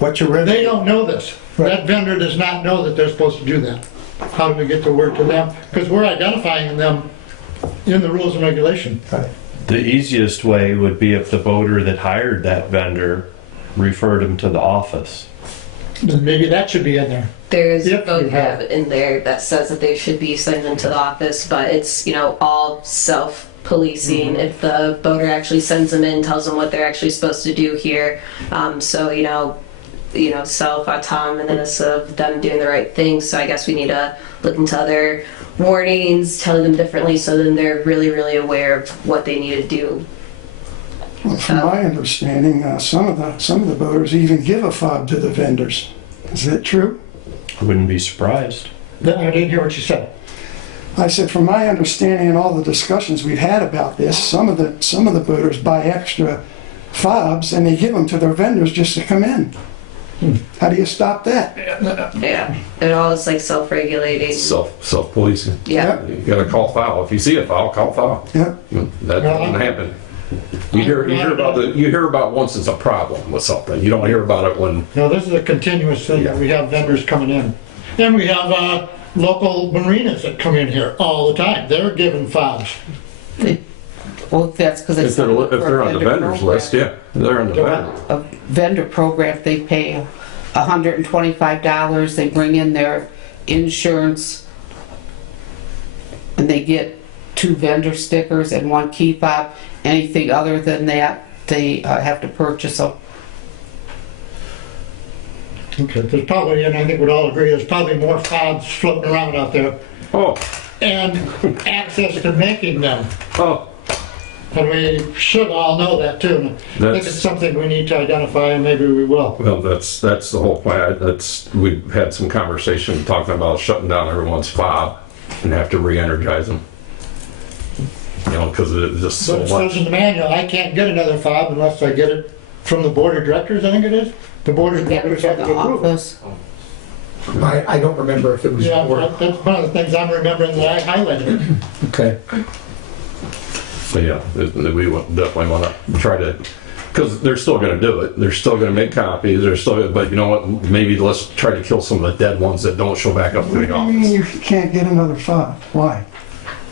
What you read? They don't know this. That vendor does not know that they're supposed to do that. How do we get the word to them? Because we're identifying them in the rules and regulations. The easiest way would be if the boater that hired that vendor referred him to the office. Then maybe that should be in there. There's Yep, you have. vocab in there that says that they should be sending them to the office, but it's, all self-policing. If the boater actually sends them in, tells them what they're actually supposed to do here. Self-autonomous of them doing the right thing. So I guess we need to look into other warnings, telling them differently, so then they're really, really aware of what they need to do. Well, from my understanding, some of the boaters even give a fob to the vendors. Is that true? I wouldn't be surprised. I didn't hear what you said. I said, from my understanding and all the discussions we've had about this, some of the boaters buy extra fobs and they give them to their vendors just to come in. How do you stop that? Yeah. It all is like self-regulating. Self-policing. Yeah. You gotta call foul. If you see a foul, call foul. Yeah. That doesn't happen. You hear about once it's a problem with something. You don't hear about it when, No, this is a continuous thing that we have vendors coming in. And we have local marinas that come in here all the time. They're given fobs. Well, that's because if it's. they're on the vendors list, yeah, they're on the vendor. A vendor program, they pay $125, they bring in their insurance, and they get 2 vendor stickers and 1 key fob. Anything other than that, they have to purchase them. Okay, there's probably, and I think we'd all agree, there's probably more fobs floating around out there. Oh, And access to making them. oh, And we should all know that too. And I think That's- it's something we need to identify, and maybe we will. well, that's the whole plan. We've had some conversation talking about shutting down everyone's fob and have to re-energize them. Because it's just so But it says much. in the manual, I can't get another fob unless I get it from the board of directors, I think it is. The board of Get it directors from have the to approve it. office. I don't remember if it was. Yeah, that's one of the things I'm remembering that I highlighted. Okay. But yeah, we definitely want to try to, because they're still going to do it. They're still going to make copies. They're still, but you know what? Maybe let's try to kill some of the dead ones that don't show back up to the I mean, office. you can't get another fob. Why?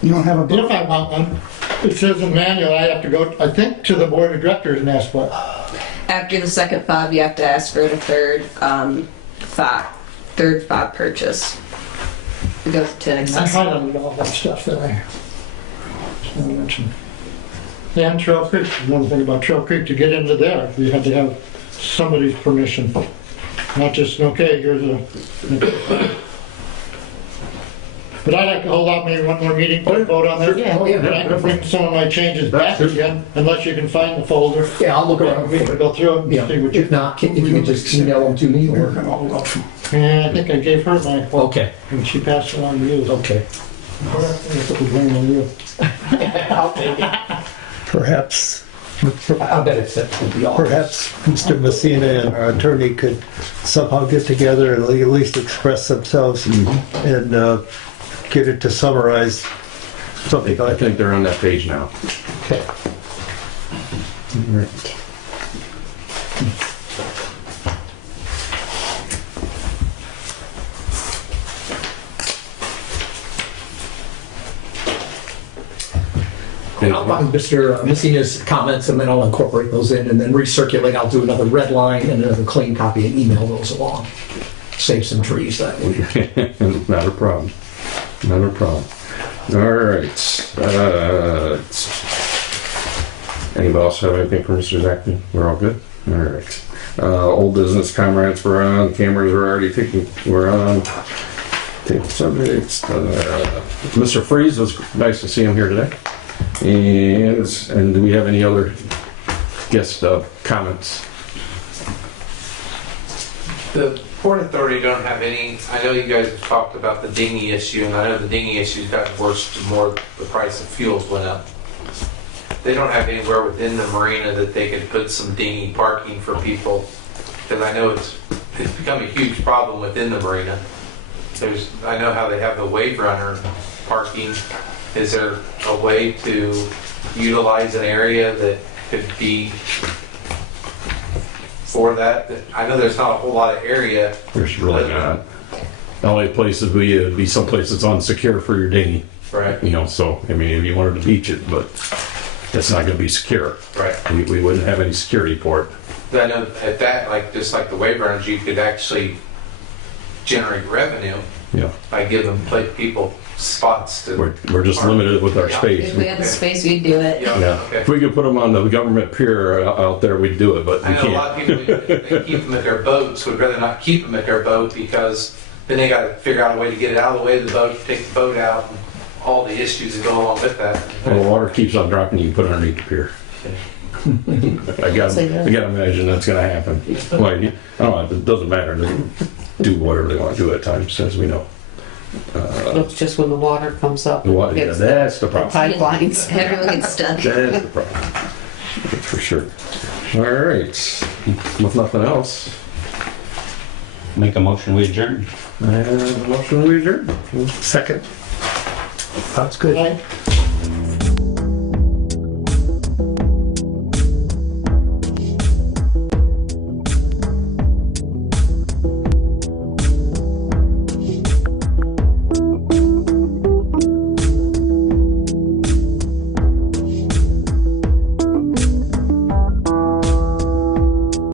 You don't have a boat? If I want one, it says in the manual, I have to go, I think, to the board of directors and ask what. After the second fob, you have to ask for the third fob purchase. It goes to an I accessory. highlighted all that stuff that I mentioned. And Trail Creek, another thing about Trail Creek, to get into there, you had to have somebody's permission. Not just, okay, here's a... But I'd like to hold out maybe one more meeting to vote on this. Yeah. Oh, yeah. And I can bring some of my changes back again, unless you can find the folder. Yeah, I'll look around. We can go through it and Yeah, see what you. if not, if you can just email them to me We're or, gonna hold up from. Yeah, I think I gave her my, okay, and she passed it on to you. okay. I put the blame on you. I'll take it. Perhaps, I bet it's at the office. perhaps Mr. Messina and our attorney could somehow get together and at least express themselves and get it to summarize something I like that. think they're on that page now. Okay. I'll find Mr. Messina's comments and then I'll incorporate those in and then recirculate. I'll do another red line and another clean copy and email those along. Save some trees that way. Not a problem. Not a problem. All right. Anybody else have anything for Mr. Zachary? We're all good? All right. Old business comrades were on, cameras were already taken, we're on. Table subjects. Mr. Freeze, it was nice to see him here today. And do we have any other guest comments? The Port Authority don't have any, I know you guys have talked about the dinghy issue, and I know the dinghy issue's gotten worse the more the price of fuels went up. They don't have anywhere within the marina that they could put some dinghy parking for people, because I know it's become a huge problem within the marina. I know how they have the Wave Runner parking. Is there a way to utilize an area that could be for that? I know there's not a whole lot of area. There's really not. The only places would be someplace that's unsecure for your dinghy. Right. You know, so, I mean, if you wanted to beach it, but it's not gonna be secure. Right. We wouldn't have any security for it. I know at that, like, just like the Wave Runners, you could actually generate revenue Yeah. by giving people spots to. We're just limited with our Yeah. space. If we had the space, we'd do it. Yeah. Okay. If we could put them on the government pier out there, we'd do it, but I we know a lot of can't. people, they keep them at their boats, would rather not keep them at their boat because then they gotta figure out a way to get it out of the way of the boat, take the boat out, and all the issues that go along with that. Well, the water keeps on dropping, you can put it underneath the pier. I gotta imagine that's gonna happen. Well, I don't know, it doesn't matter. They do whatever they want to do at times, as we know. It's just when the water comes up. The water, yeah, it's that's the problem. Pipelines. Everyone gets stuck. That's the problem. That's for sure. All right. With nothing else, Make a motion, we adjourn. I have a motion we adjourn. Second. That's good. Right?